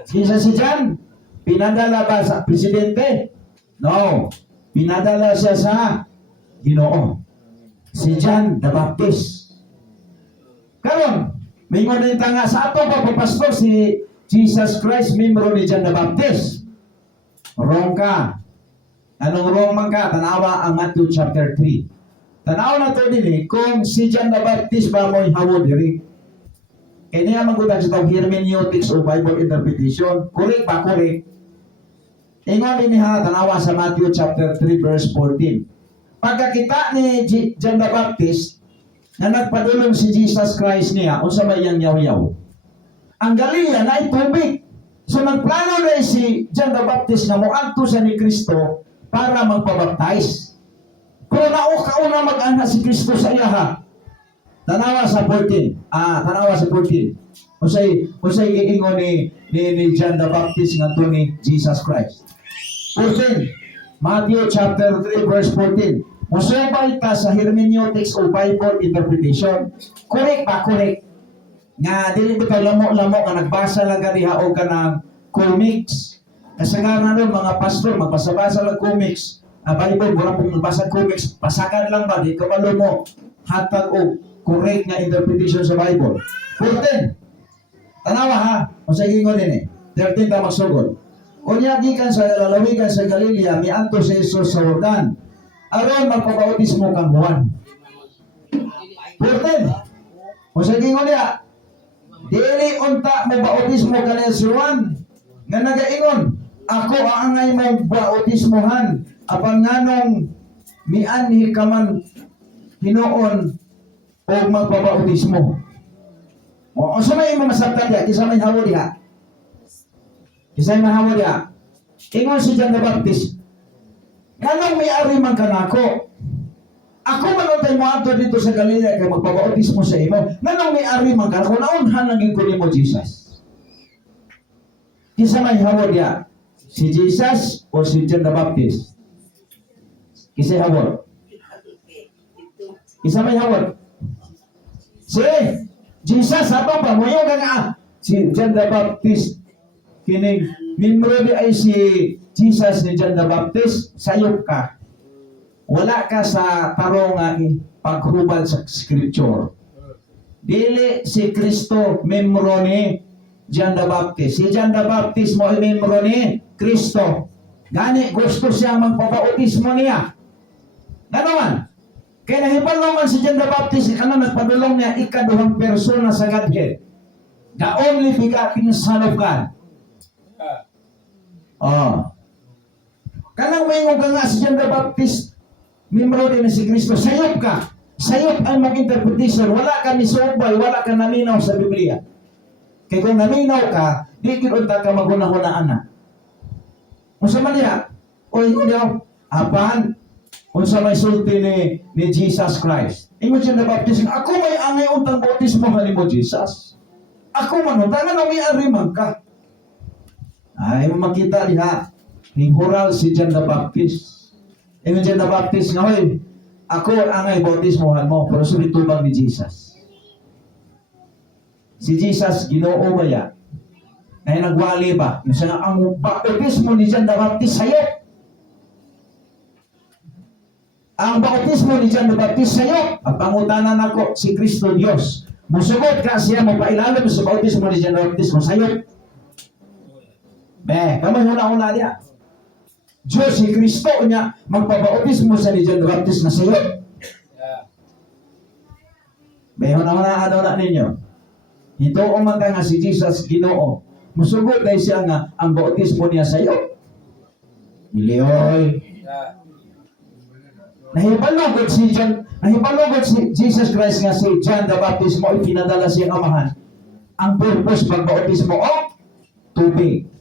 Kinsa si John? Pinadala ba sa presidente? No. Pinadala siya sa Ginoo. Si John the Baptist. Karon, mingon din tanga sa ato pa pastor si Jesus Christ, membro ni John the Baptist. Wrong ka. Anong wrong man ka? Tanawa ang Matthew chapter 3. Tanaw na to din kung si John the Baptist ba mo'y hawod diri. Kaya niya magutan sa itong hermeneutics o Bible interpretation. Correct ba? Correct. Ingon din niya, tanawa sa Matthew chapter 3 verse 14. Pagkakita ni John the Baptist na nagpadulong si Jesus Christ niya, unsa ba iyang yaw-yaw? Ang Galilea na tubig. So nagplano na si John the Baptist na muadto sa ni Kristo para magpabaptize. Pero kauna mag-ana si Kristo sa iya ha. Tanawa sa 14. Tanawa sa 14. Usay giingon ni John the Baptist ngadto ni Jesus Christ. 14. Matthew chapter 3 verse 14. Musubay ta sa hermeneutics o Bible interpretation. Correct ba? Correct. Nga dili bitaw lamo-lamo nga nagbasa lang diha og kanang comics. Kasagaran nun mga pastor magbasa-basa lang comics. Bible mura pong magbasa comics, pasagan lang ba di kabalo mo hatag og correct nga interpretation sa Bible. 14. Tanawa ha, unsa gingon din 13 ta magsugod. Unya gikan sa lalawigan sa Galilea miadto si Jesus sa Jordan aron magpabautismo kang Juan. 14. Unsa gingon niya? Dili unta mo bautismo kanil si Juan nga nagaingon, ako ang angay mong bautismohan apan nganong mianhi ka man Hinoon o magpabautismo. O sa may masabtan diya, kisa may hawo diha. Kisa may hawo diha. Ingon si John the Baptist, nganong may ari man kanako? Ako manutay mo ato dito sa Galilea kay magpabautismo sa imo. Nganong may ari man kanako? Naunhan lang yung mo Jesus. Kisa may hawo diha. Si Jesus o si John the Baptist? Kisa hawod. Isa may hawod. Si Jesus, apa pa? Moyo ka nga. Si John the Baptist, kining membro di ay si Jesus ni John the Baptist, sayop ka. Wala ka sa tarong nga paghubad sa scripture. Dili si Kristo membro ni John the Baptist. Si John the Baptist mo ay membro ni Kristo. Gani gusto siyang magpabautismo niya. Ganoon. Kaya nahibalo man si John the Baptist, kana nagpadulong niya ikaduhang persona sa Godhead. The only begotten Son of God. Kanang maingog ka nga si John the Baptist, membro din si Kristo, sayop ka. Sayop ang mag-interpretation. Wala ka misubay, wala ka naminaw sa Biblia. Kaya kung naminaw ka, di kinunta ka magunahunaan na. Unsa man niya? O ingon niya, apan, unsa may sulti ni Jesus Christ. Ingon siya na baptism, ako may angay untang bautismo mo Jesus. Ako manutangan na may arimang ka. Ay, makita diha, hinghural si John the Baptist. Ingon John the Baptist nga, "Hoy, ako ang ay bautismohan mo, pero sumitubang ni Jesus." Si Jesus, Ginoo ba ya? Ay nagwali ba? Nasa nga, ang bautismo ni John the Baptist sa'yo. Ang bautismo ni John the Baptist sa'yo. At pangutanan ako, si Kristo Diyos. Musugot ka siya, mapailalim sa bautismo ni John the Baptist mo sa'yo. Kamay huna-huna niya. Diyos, si Kristo niya, magpabautismo sa ni John the Baptist na sa'yo. Huna-huna na ninyo. Ito umanta nga si Jesus, Ginoo. Musugot dahil siya nga, ang bautismo niya sa'yo. Milioy. Nahibalugod si Jesus Christ nga si John the Baptist mo, ipinadala siyang amahan. Ang purpose pagbautismo o tubig.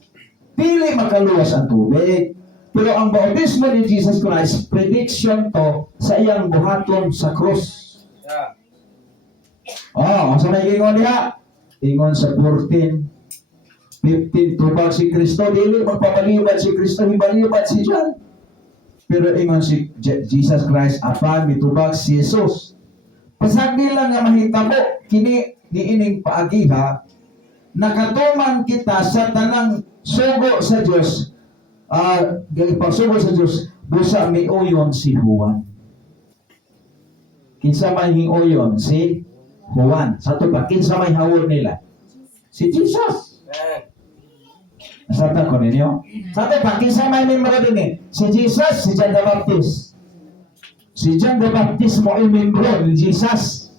Dili makaluwas ang tubig. Pero ang bautismo ni Jesus Christ, prediction to sa iyang buhaton sa krus. Sa may ingon niya, ingon sa 14, 15, tubag si Kristo, dili magpapalibad si Kristo, hibalibad si John. Pero ingon si Jesus Christ, apan mitubag si Jesus. Pasagdi lang nga mahitabo, kini niining paagiha, nakatuman kita sa tanang sugo sa Diyos, pagsugo sa Diyos, busa may uyon si Juan. Kinsa may hinguyon si Juan. Sa ito pa, kinsa may hawod nila? Si Jesus. Nasata ko ninyo? Sa ito pa, kinsa may membro din eh? Si Jesus, si John the Baptist. Si John the Baptist mo ay membro ni Jesus.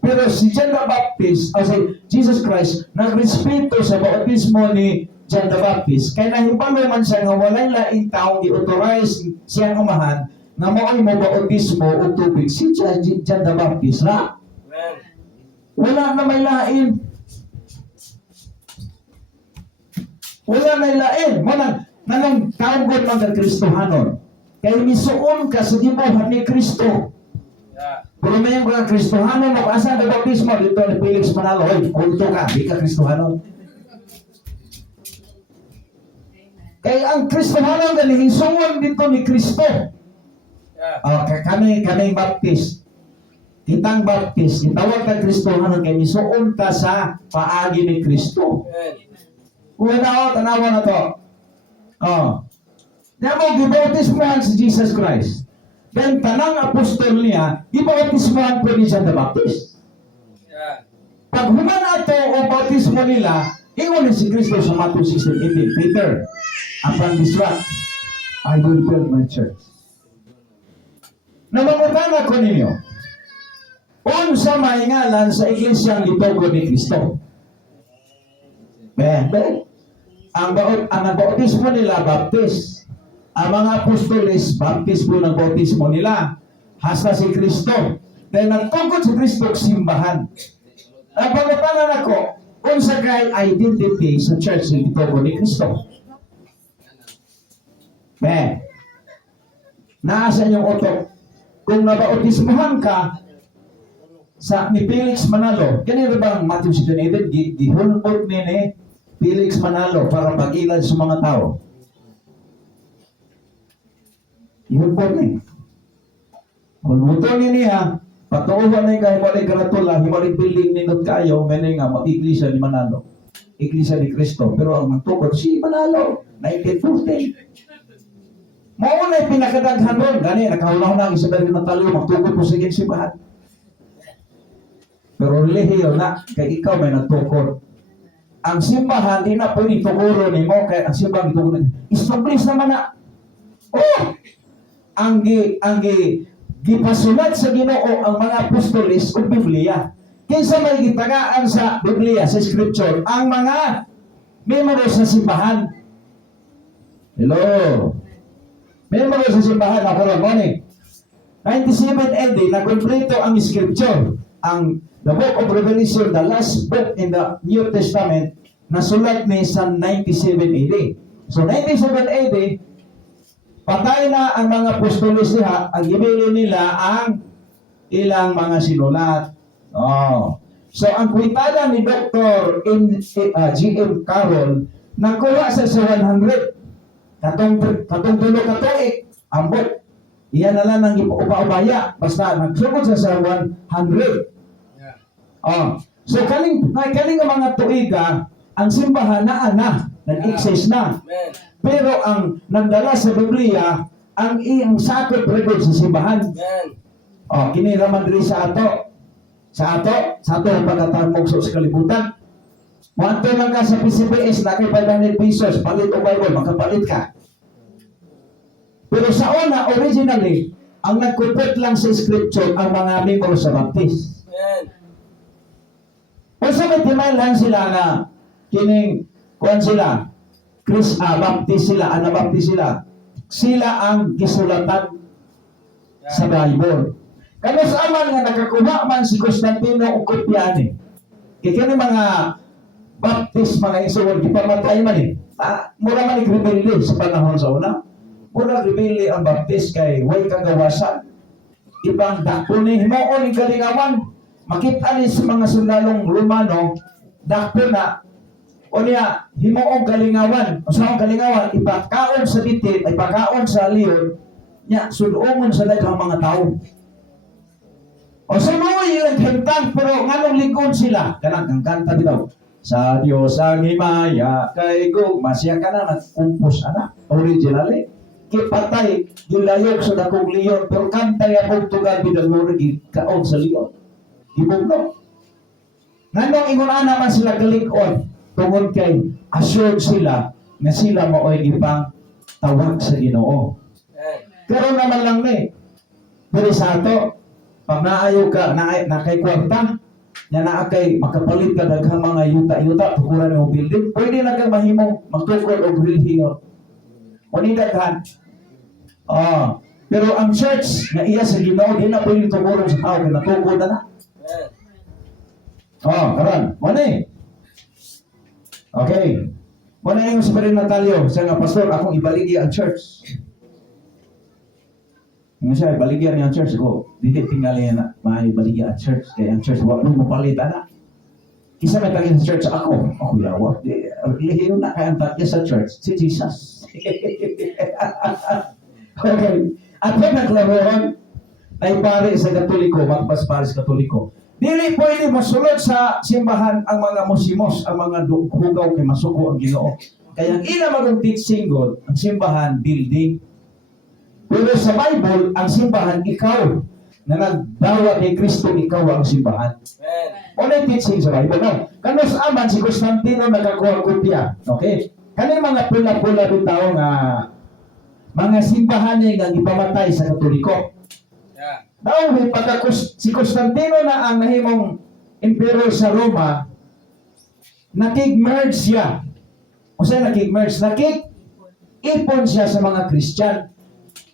Pero si John the Baptist, o si Jesus Christ, nagrespeto sa bautismo ni John the Baptist. Kaya nahibalo man siya nga walay laing taong i-authorize siyang umahan na mao'y mo bautismo o tubig. Si John the Baptist, ha? Wala na may lain. Wala na may lain. Manang taong God mga Kristohanon. Kaya misuon ka sa gibuhat ni Kristo. Pero may mga Kristohanon mo, asa na bautismo dito ni Felix Manalo, "Hoy, kulto ka, di ka Kristohanon." Kaya ang Kristohanon na hinsungon dito ni Kristo. Kami Baptist. Kitang Baptist, itawag ka Kristohanon kaya misuon ka sa paagi ni Kristo. Tanawa na to. Diyan mo, gibautismohan si Jesus Christ. Then, tanang apostol niya, gibautismohan po ni John the Baptist. Pag humana ito o bautismo nila, ingon si Kristo sa Matthew 16:18, "Peter, upon this rock, I will build my church." Namangutan ako ninyo, unsa may ngalan sa iglesyang liturgo ni Kristo? Ang bautismo nila, Baptist. Ang mga apostoles, Baptist po ng bautismo nila. Hasta si Kristo. Dahil nagtungkol si Kristo simbahan. Napagpatanan ako, unsa kay identity sa church ng liturgo ni Kristo. Naasa niyong utok. Kung nabautismohan ka sa ni Felix Manalo, ganito bang Matthew 16:18, gihulpot ni Felix Manalo para pag-ilan sa mga tao. Gihulpot ni. Kung buto niya, patuuhan na yung kahimalik karatula, himalik building ninot kayo, may nga mag-iglesia ni Manalo. Iglesia ni Kristo. Pero ang magtukod si Manalo, 1914. Mauna yung pinakadaghan ron. Gani, nakahuna-huna ang isa dali ng talo, magtukod po sa simbahan. Pero lihiyo na, kay ikaw may nagtukod. Ang simbahan, di na pwede tukuro ni mo, kaya ang simbahan tukuro ni establish naman na, ang gipasulat sa Ginoo ang mga apostoles o Biblia. Kinsa may gitagaan sa Biblia, sa Scripture, ang mga membro sa simbahan. Hello? Membro sa simbahan, nakaroon mo ni. 97 AD, nakumpleto ang Scripture. The book of Revelation, the last book in the New Testament, nasulat ni sa 97 AD. So 97 AD, patay na ang mga apostoles niya, ang gibili nila ang ilang mga sinulat. So ang kwitada ni Dr. G.M. Carroll nakuha sa 100. Katong tulo ka tuig, ambot. Iyan na lang ang ipa-ubaya. Basta nagsugod sa 100. Yeah. Oh. So kaning nga mga tuiga, ang simbahan na nag-exist na. Amen. Pero ang nagdala sa Biblia, ang iyang sakop record sa simbahan. Amen. Oh, kini raman diri sa ato. Sa ato ang pagkatamog sa kalibutan. Manto lang ka sa PCPS na kay 500 pesos, palit o Bible, makapalit ka. Pero sa una, originally, ang nagkupit lang sa scripture ang mga membro sa Baptist. Amen. O sa may timaylan sila na kining, kuhan sila, Baptist sila, Anabaptist sila. Sila ang gisulatan sa Bible. Kaya sa aman nga nakakuha man si Constantino o kopya ni. Kaya kini mga Baptist, mga isuwag, ipamatay man eh. Mura man rebelde sa panahon sa una. Mura rebelde ang Baptist kay way kagawasan. Ibang dakpo ni himoon ni galingawan. Makita ni sa mga sundalong Romano, dakpo na o niya, himoong galingawan. O sa galingawan, ipakaon sa bitin, ipakaon sa liyon, niya, sudoongon sa daghang mga tao. O sa mga ilang hintang, pero nganong likod sila, kanang ang kanta bitaw. Sa Diyos ang himaya, kay gugma, siya ka na nagkumpos, originally. Kipatay, yung layog sa dakong liyon, pero kanta ya kong tugal bidagmurigi, kaon sa liyon. Ibugno. Nganong ingunan naman sila galikon, tungod kay assured sila na sila mao'y gipang tawag sa Ginoo. Pero naman lang ni, pero sa ato, pag naayaw ka, na kay kwarta, na naakay makapalit ka daghang mga yuta-yuta, tukuran ng building, pwede na kang mahimong magtukod o grilhiyon. O ni daghan. Pero ang church, na iya sa Ginoo, di na pwede tukuran sa tao, kaya natukod na na. Karan, muna Okay. Muna yung si Parin Natalio, siya nga pastor, akong ibaligi ang church. Nga siya, ibaligyan niya ang church ko. Dili tingali na maibaligyan ang church. Kaya ang church, wala mo palitan na. Kisa may tagin sa church ako. Ako yawa. Lihiyo na kaya ang tagin sa church. Si Jesus. Okay. At yung naglaruan, ay pare sa Katoliko, magpaspare sa Katoliko. Dili pwede masulod sa simbahan ang mga musimos, ang mga hugaw kay masuko ang Ginoo. Kaya ang ina magong teaching God, ang simbahan, building. Pero sa Bible, ang simbahan, ikaw, na nagdawa kay Kristo, ikaw ang simbahan. O na teaching sa Bible, no? Kano sa aman, si Constantino nagkakuha kopya, okay? Kano mga pula-pula rin tao nga, mga simbahan niya nga ipamatay sa Katoliko. Daw, pagka si Constantino na ang nahimong emperor sa Roma, nakig-merge siya. O saan nakig-merge? Nakig-ipon siya sa mga Christian.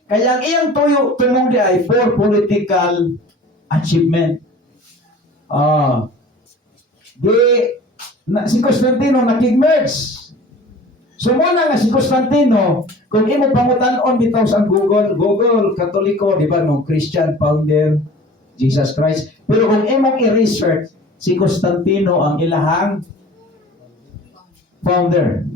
Kaya ang iyang tumong di ay for political achievement. Si Constantino nakig-merge. So muna nga si Constantino, kung imo pangutan-on bitaw sa Google, Katoliko, di ba, no, Christian founder, Jesus Christ. Pero kung imong i-research, si Constantino ang ilahang founder.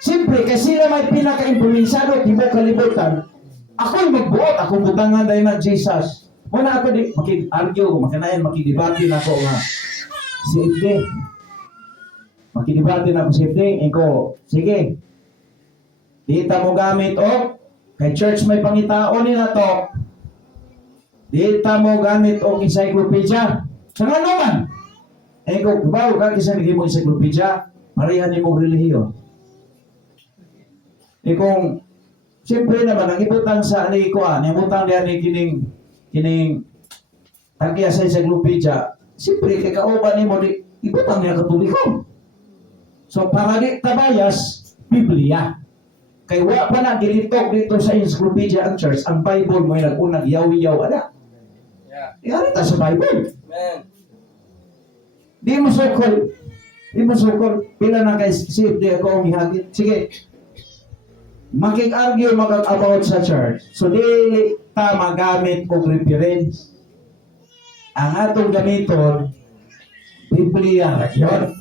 Siyempre, kasi sila may pinaka-impluensado, di mo kalibutan. Ako'y magbuot, akong butangan dahil na Jesus. Muna ako di, makid-argue, makidibati na ako nga. Si Ibde. Makidibati na ako si Ibde. Sige. Dita mo gamit, kay church may pangitaon nila to. Dita mo gamit, encyclopedia. Sa nga naman. Bago ka kasi naging mo encyclopedia, marihan ni mong relihiyon. Kung siyempre naman ang ibutang sa ang ibutang diyan ni kining tagya sa encyclopedia, siyempre kay kauban nimo di ibutang niya Katoliko. So para di tabayas Biblia. Kay wa pa na gilitok dito sa encyclopedia ang church, ang Bible mo yung unang yaw-yaw ana. Yan ta sa Bible. Amen. Di mo sukol. Pila na kay save di ako ang ihagit. Sige. Makik-argue about sa church. So, dili ta magamit og reference. ang atong gamiton, Biblia yun.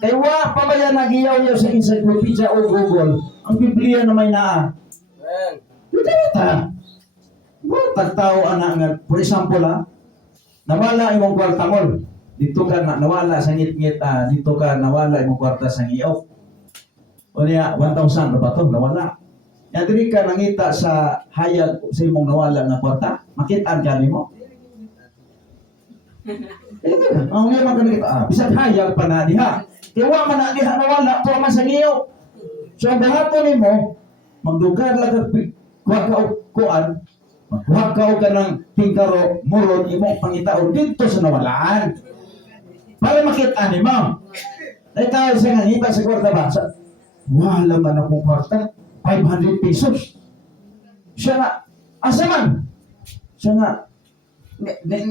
Kaya wa pa ba yan nagiyaw-yaw sa encyclopedia o Google, ang Biblia na may naa. Amen. Ito. Tagtao ana nga, for example nawala imong kwarta mol. Dito ka na nawala sa ngit-ngit, dito ka nawala imong kwarta sa ngiyaw. O niya 1,000 ba to nawala. Ya diri ka nangita sa hayag sa imong nawala nga kwarta, makit-an ka nimo. Ang nga man kanita, bisan hayag pa na diha. Kaya wa man na diha nawala to man sa ngiyaw. So ang dahaton nimo magdugar lang kuan magkuha ka og kanang tingkaro murod imong pangitaon dito sa nawalaan para makita ni mo. Dahil tayo sa ngita sa kwarta ba? Wala man akong kwarta, 500 pesos. Siya nga, asa man? Siya nga,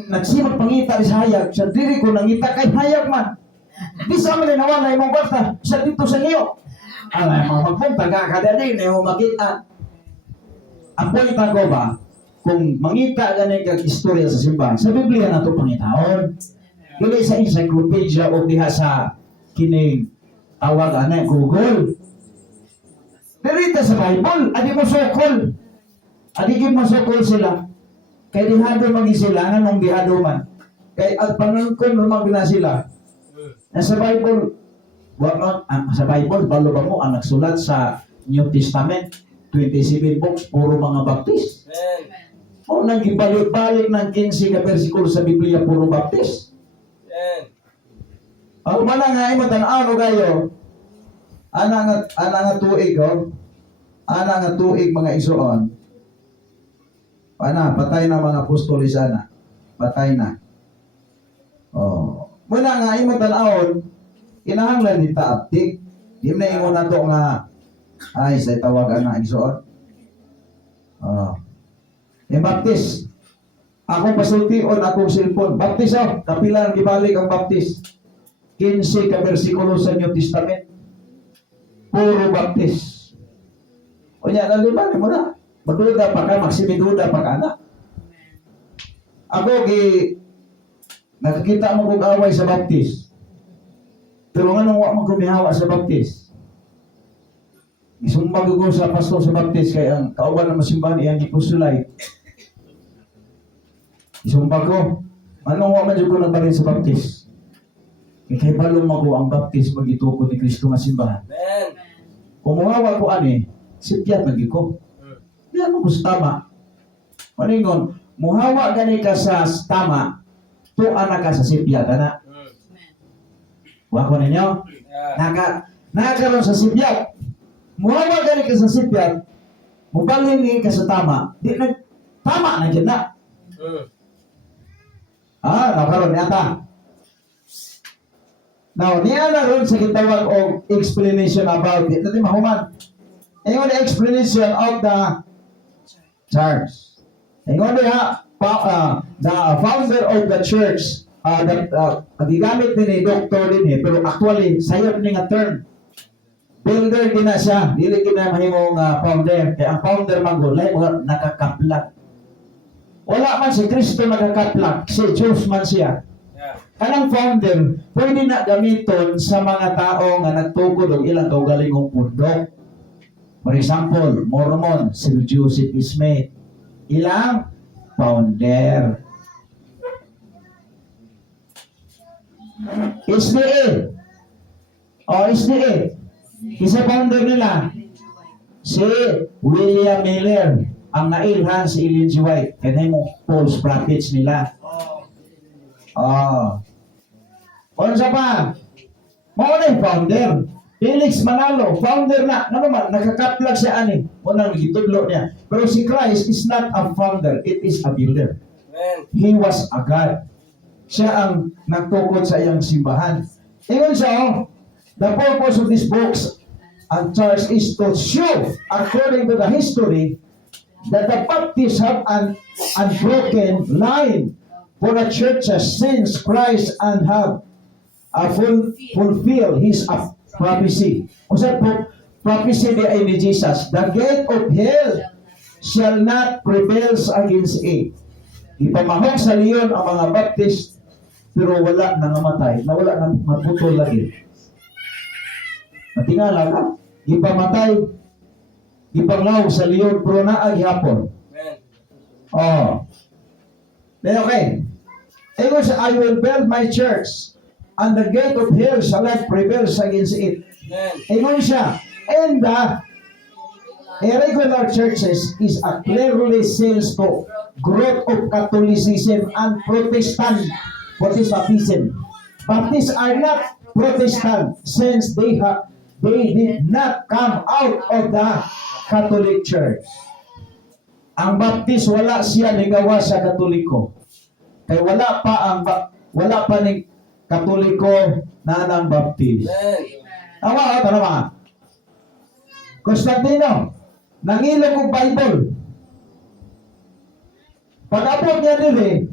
nagsimag pangita sa hayag, siya diri ko nangita kay hayag man. Di sa amin nawala imong kwarta, siya dito sa niyo. Alay, mga magpunta ka kada din, yung makita. Ang point ko ba, kung mangita ganing kag istorya sa simbahan, sa Biblia na ito pangitaon. Dili sa encyclopedia o diha sa kining tawag ana Google. Dili sa Bible, adi mo sokol. Adi gid mo sokol sila. Kay dihado magi sila nganong dihado man. Kay at panangkon lumag na sila. Sa Bible, sa Bible, balo ba mo ang nagsulat sa New Testament, 27 books, puro mga baptist. Amen. O nang gibalik-balik ng 15 ka bersikulo sa Biblia, puro baptist. Amen. Ang mana nga imo tan-aw kayo, ana nga tuig ana nga tuig mga isuon. Patay na mga apostolis ana. Patay na. Muna nga imo tan-awon, kinahanglan ni taaptik. Di na ingon nato nga ay sa tawag ana isuon. Yung baptist. Akong pasultion, akong cellphone. Baptist kapilan gibalik ang baptist. 15 ka bersikulo sa New Testament. Puro baptist. O niya, naliman mo na. Maduda pa ka, magsimiduda pa ka na. Ako, nakakita mo kong away sa baptist. Pero nga nung wak magkumihawa sa baptist. Isumbag ko sa pastor sa baptist kaya ang kauban ng masimbahan iyang ipusulay. Isumbag ko, anong wak man ko nagbalin sa baptist? Kaya balong mo ang baptist magituko ni Kristo nga simbahan. Amen. Kung muhawa ko sipyat lagi ko. Di mo ko sa tama. Maningon, muhawa gani ka sa tama, tuan na ka sa sipyat, ana. Wako ninyo? Nakaroon sa sipyat. Muhawa gani ka sa sipyat, mubalin ni ka sa tama, di tama na dyan na. Nakaroon yata. Now, niya na ron sa kitawag o explanation about it. Ito mahuman. Ingon the explanation of the church. Ingon the founder of the church, gigamit din doctor din pero actually, sayop ni nga term. Builder din na siya. Dili na mahimong founder. Kaya ang founder manggulay, mga nakakaplag. Wala man si Kristo nakakaplag. Si Diyos man siya. Kanang founder, pwede na gamiton sa mga tao nga nagtukod og ilang kaugalingong pundok. For example, Mormon, si Joseph Smith. Ilang founder. SDA. SDA. Isa founder nila. Si William Miller. Ang nailhan si Ellen G. White. Kaya mo false prophets nila. Ano sa pa? Mauna founder. Felix Manalo, founder na. Ano man, nakakaplag siya ani. Unang gitudlo niya. Pero si Christ is not a founder. It is a builder. Amen. He was a God. Siya ang nagtukod sa iyang simbahan. Ingon siya, the purpose of these books and church is to show, according to the history, that the Baptists have an unbroken line for the churches since Christ and have fulfill his prophecy. Kung sa prophecy ni Jesus, the gate of hell shall not prevail against it. Ipamahog sa leon ang mga Baptist, pero wala nang namatay, na wala nang maputol lagi. Natingala ka, ipamatay, ipangaw sa leon, pero naag hapon. Amen. Oh. Then okay. Ingon sa, I will build my church, and the gate of hell shall not prevail against it. Amen. Ingon siya. And the irregular churches is a clearly sales to growth of Catholicism and Protestant Baptism. Baptists are not Protestant since they did not come out of the Catholic Church. Ang Baptist wala siya ligawa sa Katoliko. Kay wala pa ni Katoliko na ng Baptist. Amen. Tama. Constantino, nangilog og Bible. Pag-abot niya dili,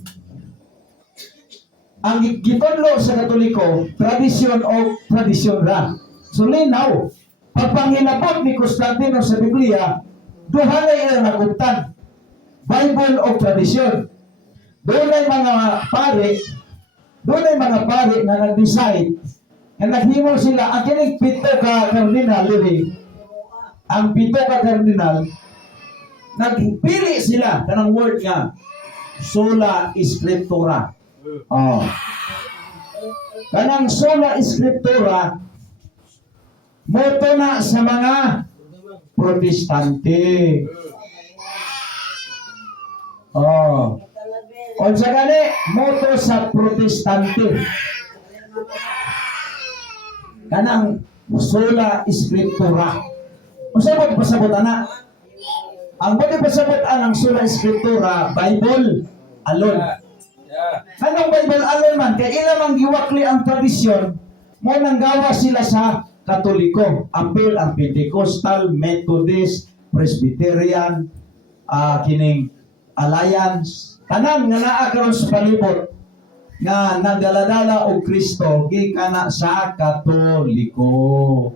ang gitudlo sa Katoliko, tradisyon o tradisyon ra. So linaw, pagpanghilabot ni Constantino sa Biblia, duha na ilang naguptan. Bible o tradisyon. Doon ay mga pare na nag-decide na naghimo sila ang kining pito ka kardinal dili. Ang pito ka kardinal nagpili sila kanang word nga sola scriptura. Oh. Kanang sola scriptura moto na sa mga Protestante. Oh. Unsa gani moto sa Protestante? Kanang sola scriptura. Unsa ba pasabot ana? Ang pwede pasabot ang sola scriptura, Bible alone. Yeah. Kanang Bible alone man kay ila man giwakli ang tradisyon mo nanggawa sila sa Katoliko. Apil ang Pentecostal, Methodist, Presbyterian, kining Alliance, kanang nga naa karon sa palibot nga nagdaladala og Kristo gikana sa Katoliko.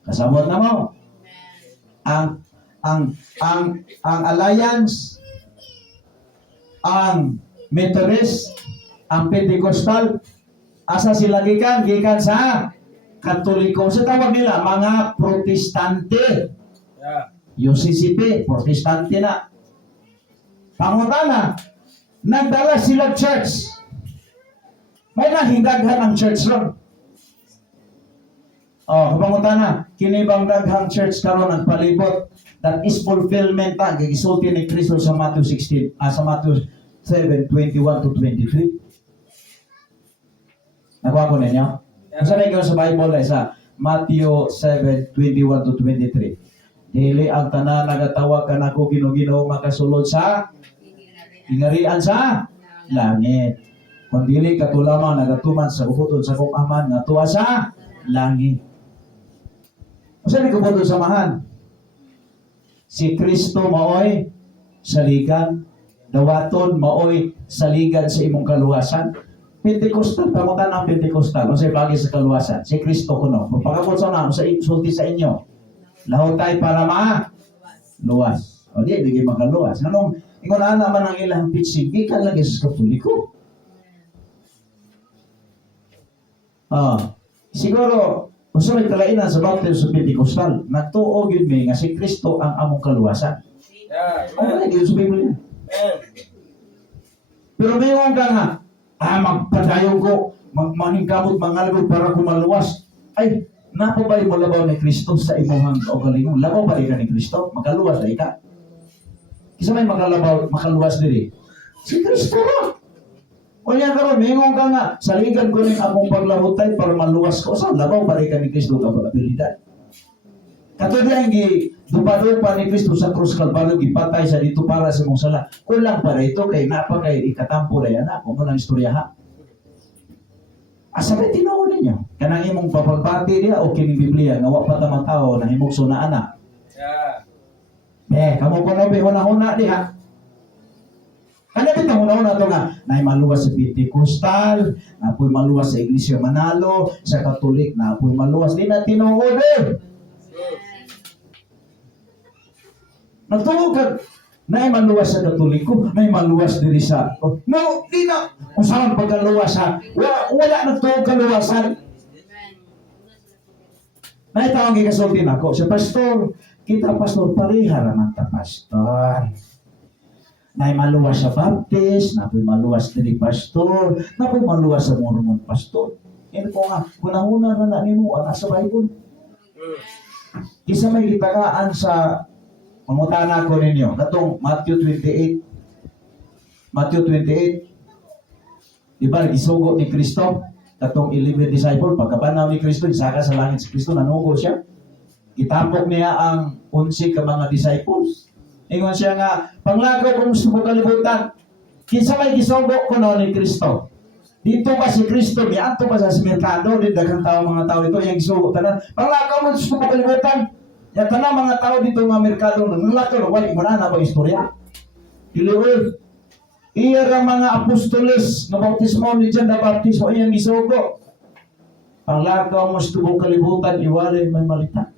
Kasabot na mo. Ang Alliance, ang Methodist, ang Pentecostal, asa sila gikan sa Katoliko. Sa tawag nila mga Protestante. Yeah. UCCP, Protestante na. Pangutana, nagdala sila church. May nahingaghan ang church ron. Pangutana, kini bang daghang church karon ang palibot that is fulfillment ta gisulti ni Kristo sa Matthew 16, sa Matthew 7:21 to 23. Nakuha ko ninyo? Sa rin sa Bible ay sa Matthew 7:21 to 23. Dili ang tanan nagatawag kanako Ginoo makasulod sa ingarian sa langit. Kung dili katulamang nagatuman sa bukutod sa kong aman nga tuwa sa langit. Usa ni kabutod samahan? Si Kristo maoy saligan, dawaton maoy saligan sa imong kaluwasan. Pentecostal, kamutan ang Pentecostal, unsay bagi sa kaluwasan? Si Kristo kuno. Magpakabot sa na sa insulti sa inyo. Lahutay para luwas. O di bigay magaluwas. Anong ingon ana man ang ilang pitching, gikan lagi sa Katoliko. Siguro usa may kalainan sa baptism sa Pentecostal, natuo gyud mi nga si Kristo ang among kaluwasan. Yeah. Ano na gyud sa Biblia? Amen. Pero mayroon ka nga, magpadayon ko, maningkamot, mangalagod para kumaluwas. Ay, napabay mo labaw ni Kristo sa imuhang kaugalingon. Labaw ba ka ni Kristo? Makaluwas na ka. Kisa may makaluwas diri. Si Kristo ra. O niya karon, mayroon ka nga, saligan ko rin akong paglahutay para maluwas ko. Saan labaw ba ka ni Kristo kapabilidad? Katulad ang dupa-dupa ni Kristo sa krus Kalbaryo, gipatay sa dito para sa mong sala. Kulang para ito kay napa kay ikatampo na yan na. Kung munang istorya ha. Asa ba tinuo ninyo? Kanang imong papagbati niya o kining Biblia nga wa pa tamang tao na himugso na anak. Yeah. Kamo ko na huna-huna diha. Ano bitaw huna-huna to nga nay maluwas sa Pentecostal, napoy maluwas sa Iglesia Manalo, sa Katolik napoy maluwas din na tinuod. Nagtuo ka Naay maluwas sa Katoliko, naay maluwas diri sa no, di na usahan pagkaluwas ha. Wala nagtuog kaluwasan. Naay tawag gikasulti nako sa pastor, kita pastor pareha ra man ta pastor. Naay maluwas sa Baptist, napoy maluwas diri pastor, napoy maluwas sa Mormon pastor. Ino ko nga, kunahuna na nimo ana sa Bible. Isa may gitagaan sa mangutana ko ninyo, katong Matthew 28. Matthew 28. Di ba, isugo ni Kristo, katong 11 disciple, pagkabanaw ni Kristo, isaka sa langit si Kristo, nanugo siya. Kitapok niya ang 11 ka mga disciples. Ingon siya nga, panglagaw kung gusto mo kalibutan, kinsa may gisugo ko no ni Kristo. Dito ba si Kristo, niyanto ba sa merkado, di daghang tao mga tao ito, yung gisugo tanan. Panglagaw mo gusto mo kalibutan, yan tanang mga tao dito mga merkado nanglakaw, wala mo na ba istorya? Diliwil. Iya ang mga apostoles na bautismo ni John the Baptist o iyang isugo. Panglakaw mo gusto mo kalibutan, iwalay may malita.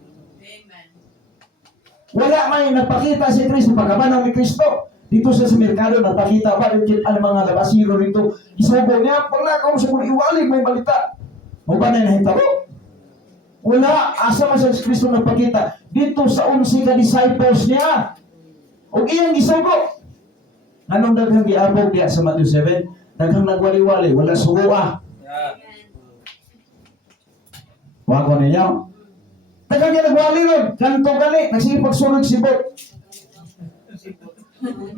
Wala may napakita si Kristo, pagkabanaw ni Kristo. Dito sa merkado, napakita pa rin ang mga labasiro rito. Isugo niya, panglakaw mo sa mga iwalay may malita. O ba na nahitabo? Wala, asa man sa Kristo nagpakita dito sa 11 ka disciples niya. O iyang isugo. Anong daghang giabog diya sa Matthew 7? Daghang nagwali-wali, wala suwa. Wako ninyo. Daghang niya nagwali ron, kanto gani, nagsipagsulod sibot.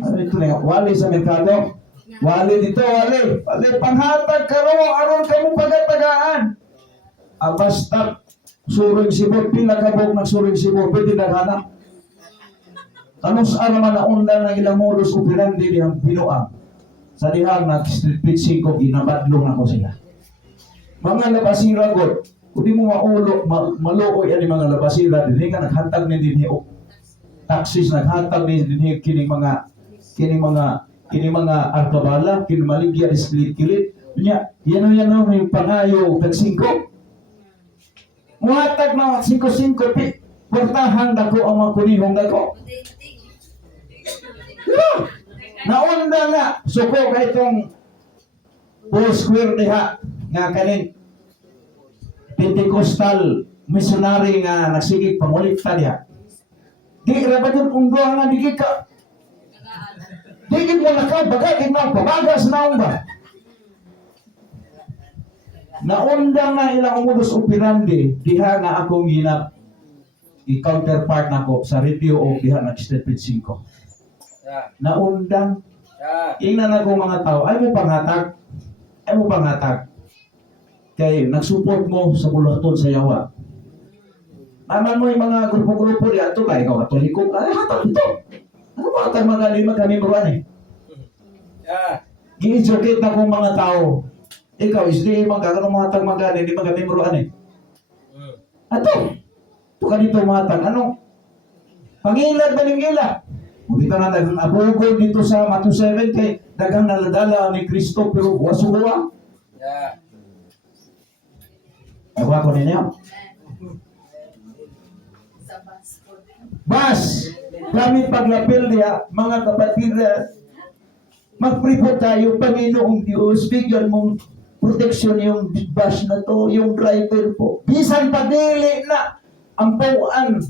Ano ito na, wali sa merkado. Wali dito, wali. Wali, panghatag karon aron kamo pagatagaan. Basta suring sibot, pila kabog ng suring sibot, pwede na kana. Kanus araman na undan ng ilang modus operandi diyang pinuang. Sa dihang nag-street preaching ko, ginabadlong ako sila. Mga labasira God, kung di mo maulo, maluoy yan yung mga labasira, hindi ka naghatag ni dinhi o taxis, naghatag ni dinhi kining mga arkabala, kining maligya, islit-kilit. Yan yung pangayo, tag-singko. Muhatag na 5-5 portahan dako ang mga kunihong dako. Naunda nga suko kay itong 4 square diha nga kaning Pentecostal missionary nga nagsigig pangulikta diha. Di ra ba yung undo nga di ka. Di gid mo nakaw bagay mo pabagas naon ba? Naundang na ilang modus operandi diha nga akong i-counterpart nako sa review o diha na Street Preaching ko. Naundang. Ingnan ako mga tao, ay mo panghatag. Kay nagsupport mo sa bulaton sa yawa. Naman mo yung mga grupo-grupo diha to kay ikaw Katoliko, ay hatag ito. Ano ba hatag mga lima kami buwan eh? Gi-educate na kong mga tao. Ikaw, isdi magkakaroon mga tag magani, di magamimroan eh. Ato, ito ka dito mga tag, ano? Pangilad ba ng ila? Kita na dagang abugol dito sa Matthew 7 kay dagang naladala ni Kristo pero wasuwa. Ewa ko ninyo. Bas, kami paglapil diya, mga kapatid, mag-pray po tayo, Panginoong Diyos, bigyan mong protection yung bus na to, yung driver po. Bisan padili na ang pauan,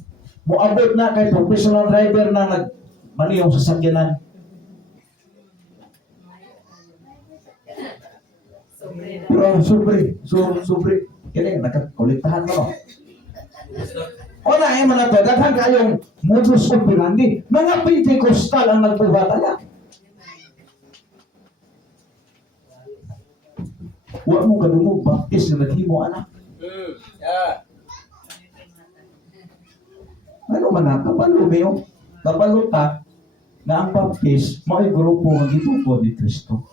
muabot na kay professional driver na nagmaliyong sasakyanan. Pero sobre, kaya nakakolektahan mo. O na, man na to, daghang kayong modus operandi, mga Pentecostal ang nagbuhat na. Huwag mo kadungog, baptist na naghimo anak. Ano man na, kapaluta na ang baptist, may grupo ng gitupo ni Kristo.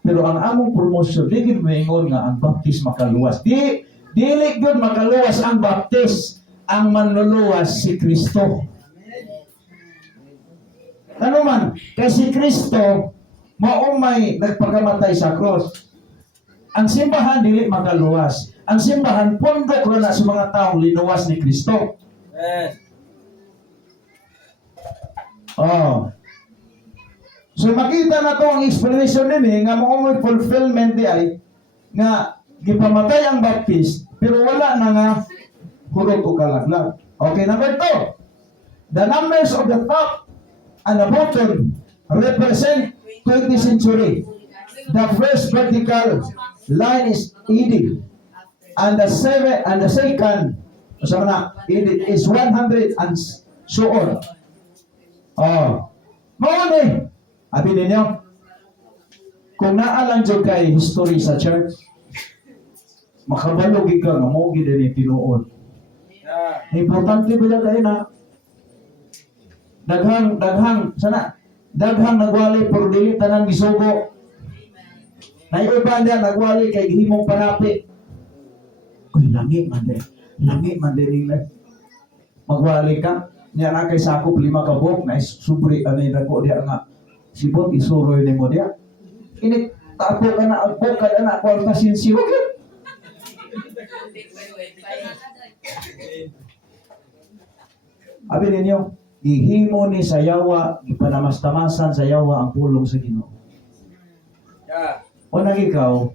Pero ang among promosyon, di gid maingon nga ang baptist makaluwas. Dili gyud makaluwas ang baptist, ang manluluwas si Kristo. Ano man, kay si Kristo mao may nagpagamatay sa cross. Ang simbahan dili makaluwas. Ang simbahan pundok ra na sa mga taong linuwas ni Kristo. Oh. So makita na to ang explanation din nga mo may fulfillment di ay nga gipamatay ang Baptist pero wala na nga hulog o kalaglag. Okay, number 2. The numbers of the top and the bottom represent 20th century. The first vertical line is AD and the second is 100 and so on. Oh. Mauni. Abi ninyo, kung naalang dyan kay history sa church, makabalog ka nga mo gid ni tinuod. Importante ba dyan kayo na? Daghang nagwali pero dili tanan gisugo. Naiuban diyan nagwali kay gihimong panapi. Uy, langi man din nila. Magwali ka, niya na kay sakop 5 ka buok, na subri anay dako diya nga. Sibot isuroy ni mo diya. Ini tapo ka na agpo ka na kwarta sinsiyo. Abi ninyo, gihimo ni sa yawa, ipanamas-tamasan sa yawa ang pulong sa Ginoo. O nang ikaw,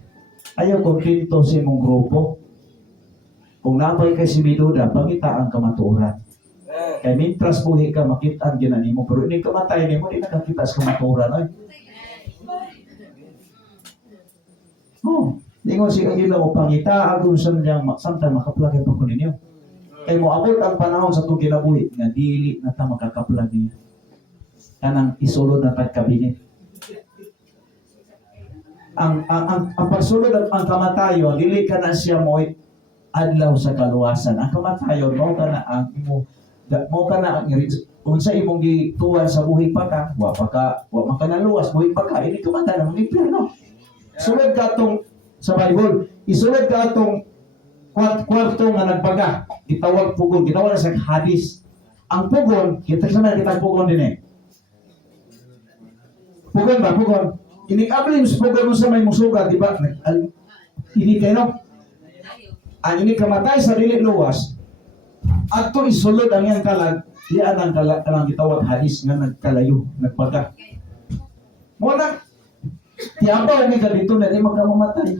ayaw kontento sa imong grupo. Kung napay kay si Biduda, pangita ang kamaturan. Kaya mintras buhi ka, makita ang ginanimo. Pero hindi kamatay ni mo, di nakakita sa kamaturan. Ay. Oh, di ko siya Ginoo pangita, agun sa niyang samtang makaplagay pa ko ninyo. Kaya mo abot ang panahon sa itong kinabuhi, nga dili na ta makakaplag niya. Kanang isulod na tagkabinet. Ang pagsulod ang kamatayon, dili ka na siya mo adlaw sa kaluwasan. Ang kamatayon, mo ka na ang kung sa imong gituwan sa buhay pa ka, wa man ka naluwas, buhay pa ka, ini kumanta na mga impyerno. Sulod ka itong, sa Bible, isulod ka itong kwarto nga nagpaga, gitawag pugon, gitawag na sa hadis. Ang pugon, kita pugon din eh. Pugon ba? Pugon. Inikablim sa pugon mo sa may musuga, di ba? Ini kayo, ang ini kamatay sa dili luwas, at ito isulod ang iyang kalag, iyan ang kalang gitawag hadis nga nagkalayo, nagpaga. Muna, tiyabaw ni ka dito na di magkamamatay.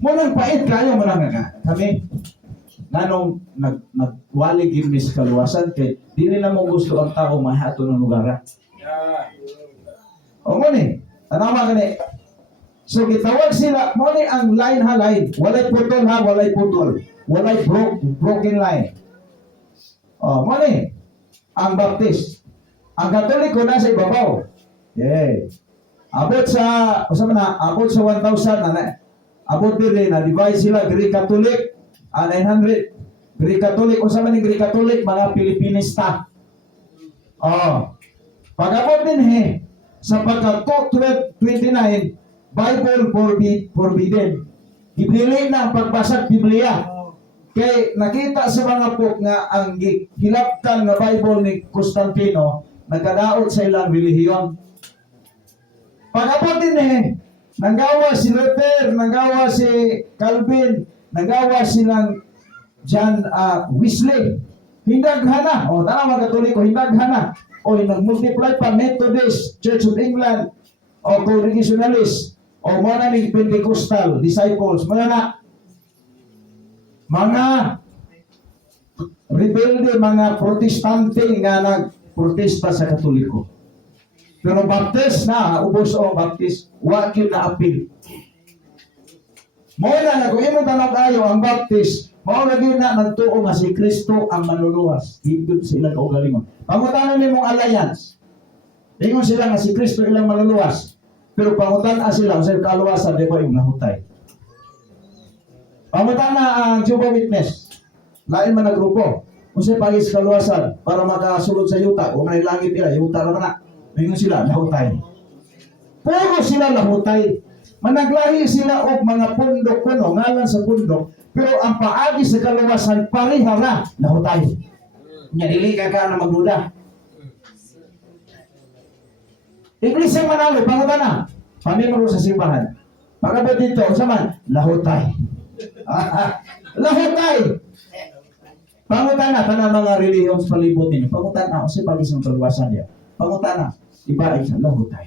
Muna pait kayo mo lang nga kami. Nanong nagwalig yun sa kaluwasan kay di nila mo gusto ang tao mahato ng lugar. O mo ni, tanama ka ni. So gitawag sila, mo ni ang line ha line. Walay putol ha, walay putol. Walay broken line. O mo ni, ang Baptist. Ang Katoliko nasa ibabaw. Yeah. Abot sa 1,000 na abot dire na divide sila Greek Catholic 900 Greek Catholic unsa man ni Greek Catholic mga Pilipinista. Oh. Pag-abot din sa pagka 12:29 Bible forbidden. Ibili na ang pagbasag Biblia. Kay nakita sa mga pok nga ang hilaptan na Bible ni Constantino nagkadaot sa ilang relihiyon. Pag-abot din nanggawa si Luther, nanggawa si Calvin, nanggawa silang John Wesley. Hindaghana, o tama mga Katoliko, hindaghana. O nag-multiply pa Methodist, Church of England, o Congregationalist, o mga ng Pentecostal, disciples, mga rebelde, mga protestante nga nagprotesta sa Katoliko. Pero Baptist na, ubos o Baptist, wakil na apil. Muna na, kung imong tanong kayo, ang Baptist, maulagin na nagtuo nga si Kristo ang manluluwas. Higod sila kaugalingon. Pangutanan ni mong alliance. Ingon sila nga si Kristo ilang manluluwas. Pero pangutan sila, sa kaluwasan, di ba yung nahutay. Pangutan na ang Jehovah's Witness. Lain man na grupo. Kung siya pagis kaluwasan, para makasulod sa yuta, kung may langit nila, yuta naman na. Ingon sila, lahutay. Puro sila lahutay. Managlahi sila og mga pundok kuno, ngalan sa pundok, pero ang paagi sa kaluwasan pareha na lahutay. Nya dili ka na magduda. Iglesia manalo, pangutan na. Pamimaro sa simbahan. Pagabot dito, saman, lahutay. Lahutay. Pangutana, tanang mga relihiyon sa palibot ninyo. Pangutana, kasi pag-isang kaluwasan niya. Pangutana, iba ay sa lahutay.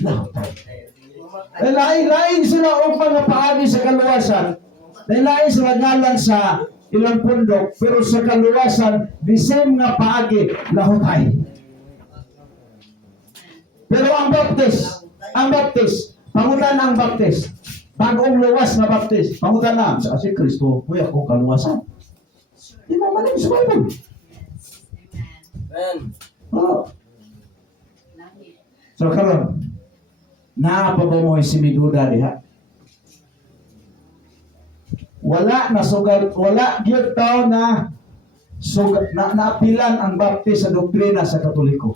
Lahutay. Lain-lain sila o mga paagi sa kaluwasan. Lain-lain sila ngalan sa ilang pundok, pero sa kaluwasan, the same nga paagi, lahutay. Pero ang baptist, pangutana ang baptist. Bagong luwas na baptist. Pangutana, sa si Kristo, kuya ko kaluwasan. Di mo maling sa Bible. Amen. Oh. So karon, naapa mo si Miduda diha? Wala na sugat, wala gyud taw na sugat na naapilan ang baptist sa doktrina sa Katoliko.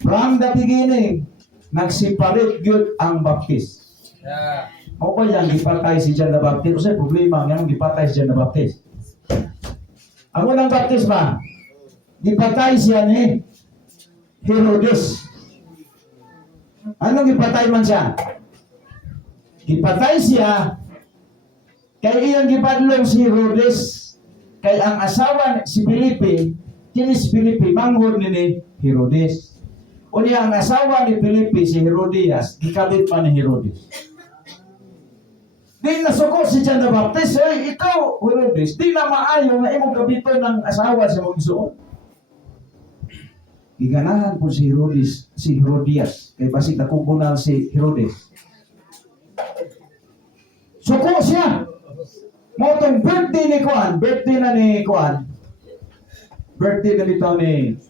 From the beginning, nagseparate gyud ang baptist. Yeah. Mo pa yang gipatay si John the Baptist, kasi problema nga gipatay si John the Baptist. Ang unang baptisma, gipatay siya ni Herodes. Anong gipatay man siya? Gipatay siya kay iyang gipadlong si Herodes, kay ang asawa si Felipe, kini si Felipe manghod ni Herodes. Unya ang asawa ni Felipe si Herodias, gikabit pa ni Herodes. Di nasuko si John the Baptist, ikaw, Herodes, di na maayo na imong kabito ng asawa sa mong isuon. Giganahan po si Herodes, si Herodias, kay basig nakukunan si Herodes. Suko siya. Motong birthday ni Kuan, birthday na dito ni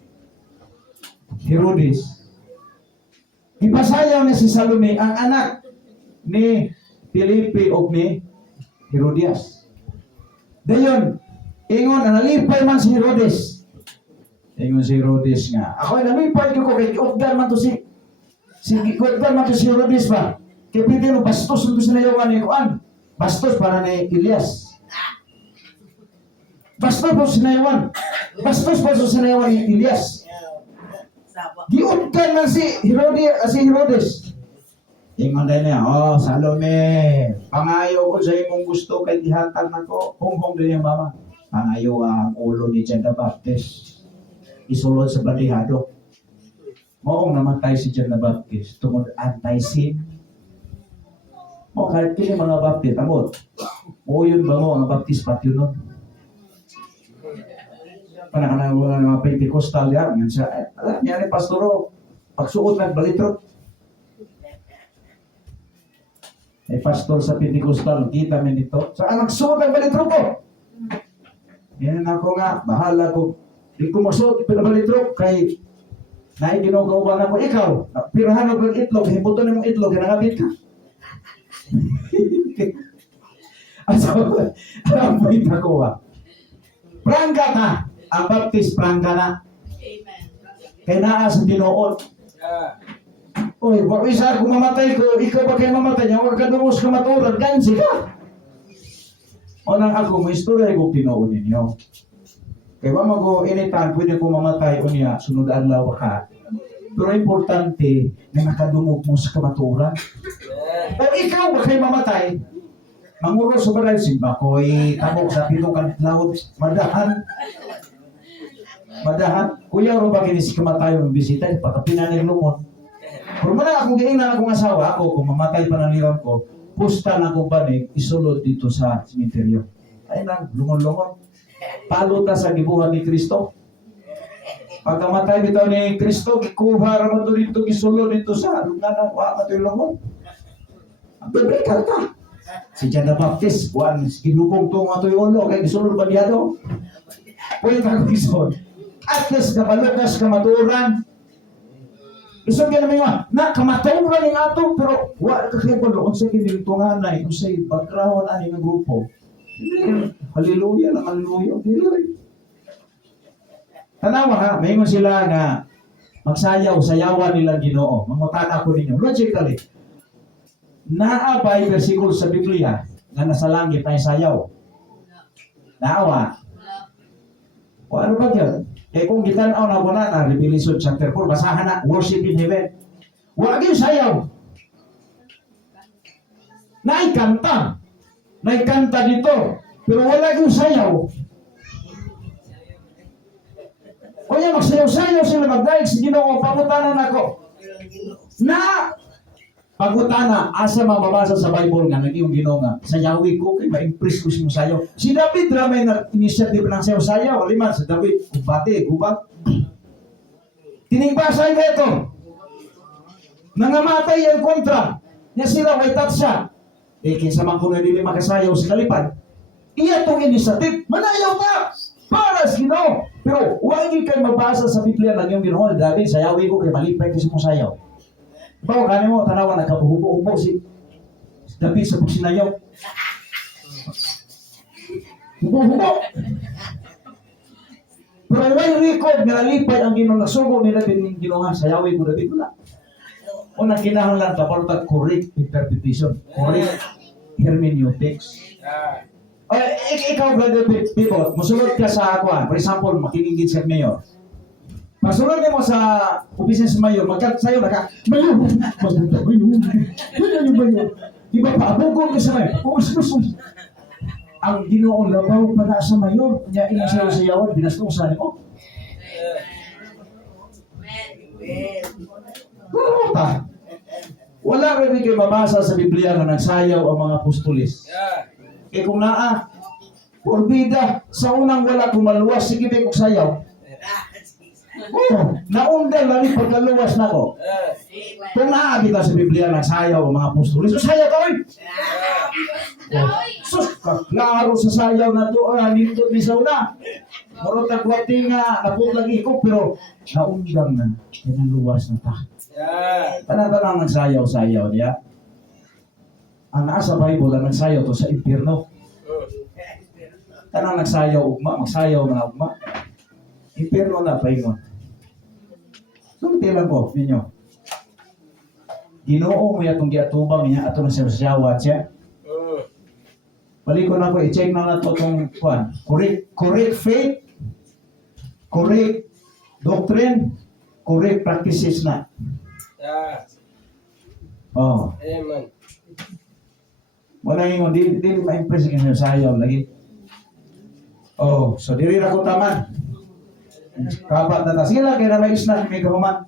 Herodes. Ipasayaw ni si Salome, ang anak ni Felipe o ni Herodias. Dayon, ingon, nalipay man si Herodes. Ingon si Herodes nga, ako ay nalipay ko kay Kiutgan man to si Kiutgan man to si Herodes ba? Kaya pwede no, bastos nito sinayawan ni Kuan. Bastos para ni Elias. Bastos po sinayawan. Bastos po sinayawan ni Elias. Giutgan man si Herodes. Ingon din niya, Salome, pangayo ko sa imong gusto kay gihatag nako. Hunghong din yung mama. Pangayo ang ulo ni John the Baptist. Isulod sa balihado. Moong namatay si John the Baptist tungod anti-sin. Mo kahit kini mga Baptist, amot. O yun ba mo, ang Baptist pati yun nun? Panakanan mo ng mga Pentecostal yan. Yan siya, alam niya ni Pastoro, pagsuot ng balitrot. Pastor sa Pentecostal, kita min dito. So, ang nagsuot ng balitrot ko. Yan ako nga, bahala ko. Di ko masuot, pinabalitrot kay naiginagawa ako, ikaw, pirahan ako ng itlog, hibuto na mong itlog, hinangabit ka. So, alam mo yung nakuha. Prangga ka. Ang Baptist, prangga na. Amen. Kaya naa sa Dinoon. Yeah. Uy, wag isa kung mamatay ko, ikaw ba kayo mamatay niya? Huwag ka dumos ka maturan, gansi ka. O nang ako, may istorya ko Dinoon ninyo. Kaya ba mag-initan, pwede ko mamatay o niya, sunod adlaw ka. Pero importante na nakadungog mo sa kamaturan. O ikaw ba kayo mamatay? Manguro sa balay, simba ko'y tabok sa pitong kanlaod, madahan. Kuya, ro ba kinis kamatayo ng bisita, patapinan ng lumon. Kung man akong giingnan akong asawa, ako, kung mamatay pa ng liram ko, pusta na akong banig, isulod dito sa simenteryo. Ay lang, lumon-lumon. Paluta sa gibuhan ni Kristo. Pagkamatay dito ni Kristo, gikuha raman to dito, gisulod dito sa lunganan, wala ito yung lumon. Ang bibrekal ka. Si John the Baptist, buwan, ginugong to nga ito yung ulo, kaya gisulod ba niya to? Pwede ka kong at least kapalukas, kamaturan. Isang ka naman yung kamaturan yung ato, pero wala ka kayo pa doon sa kinilitungan na, kung sa'y background ani ng grupo. Hallelujah lang, hallelujah. Tanawa ha, mayroon sila na magsayaw, sayawan nila Ginoo. Mamutana ko ninyo. Logically, naabay versikulo sa Biblia na nasa langit ay sayaw. Naawa. O ano ba yun? Kaya kung gitanaw na wala na, Revelation chapter 4, basahan na, worship in heaven. Huwag yung sayaw. Naikanta dito. Pero wala yung sayaw. O yan, magsayaw-sayaw sila mag-daig sa Ginoo, pangutanan ako. Na pangutana, asa mababasa sa Bible nga, naging Ginoo nga, sayawi ko, kay ma-impress ko siya sayaw. Si David ramay na initiative ng sayaw-sayaw, aliman, si David, kumbate, gubag. Tinigbasay na ito. Nangamatay ang kontra. Niya sila, may tatsa. Kinsa man kung hindi makasayaw sa kalipad. Iya itong initiative, manayaw ka! Para sa Ginoo. Pero huwag kayo mabasa sa Biblia ng iyong Ginoo. David, sayawi ko kay malipay kasi mong sayaw. Bawa kani mo, tanawan, nagkabuhubo-hubo si David sa pagsinayaw. Hubo-hubo. Pero may record nga nalipay ang Ginoo, nagsugo ni David ng Ginoo nga, sayawi ko David, wala. Unang kinahanglan ka, para correct interpretation, correct hermeneutics. Ikaw, brother people, musulod ka sa akuan. For example, makikingid sa mayor. Masulod mo sa opisina sa mayor, sayo na ka, mayor, magpunta mayor. Ganyan yung mayor. Iba pa, abugol ka sa mayor. Ang Ginoong labaw pa na sa mayor, kanya ilang sayaw-sayawan, binastusan ko. Wala rin kayo mabasa sa Biblia na nagsayaw ang mga apostolis. Kung naa, porbida, sa unang wala kumaluwas, sige kong sayaw. Naundan na rin pagkaluwas na ko. Kung naa kita sa Biblia nagsayaw ang mga apostolis, so sayaw ka rin. Sus, kaklaro sa sayaw na to, nito ni sa una. Muro tagwati nga, naputlag ko, pero naundan na, luwas na ta. Tanang nagsayaw-sayaw niya. Ang nasa Bible, ang nagsayaw to sa impyerno. Tanang nagsayaw ugma, magsayaw na ugma. Impyerno na paingon. Sumitilan ko ninyo. Ginoo mo yatong giatubang niya ato na sayaw-sayawat siya. Balik ko na ko, i-check na nato itong kuan. Correct faith, correct doctrine, correct practices na. Oh. Amen. Wala yung di ma-impress yung sayaw lagi. Oh, so diri ra ko taman. Kapat na ta. Sige lang, kaya na may snack, may kahuman.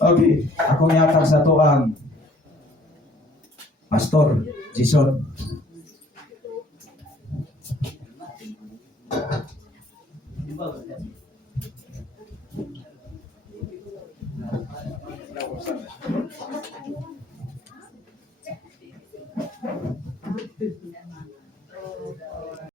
Okay, akong yatag sa to ang Pastor Jason.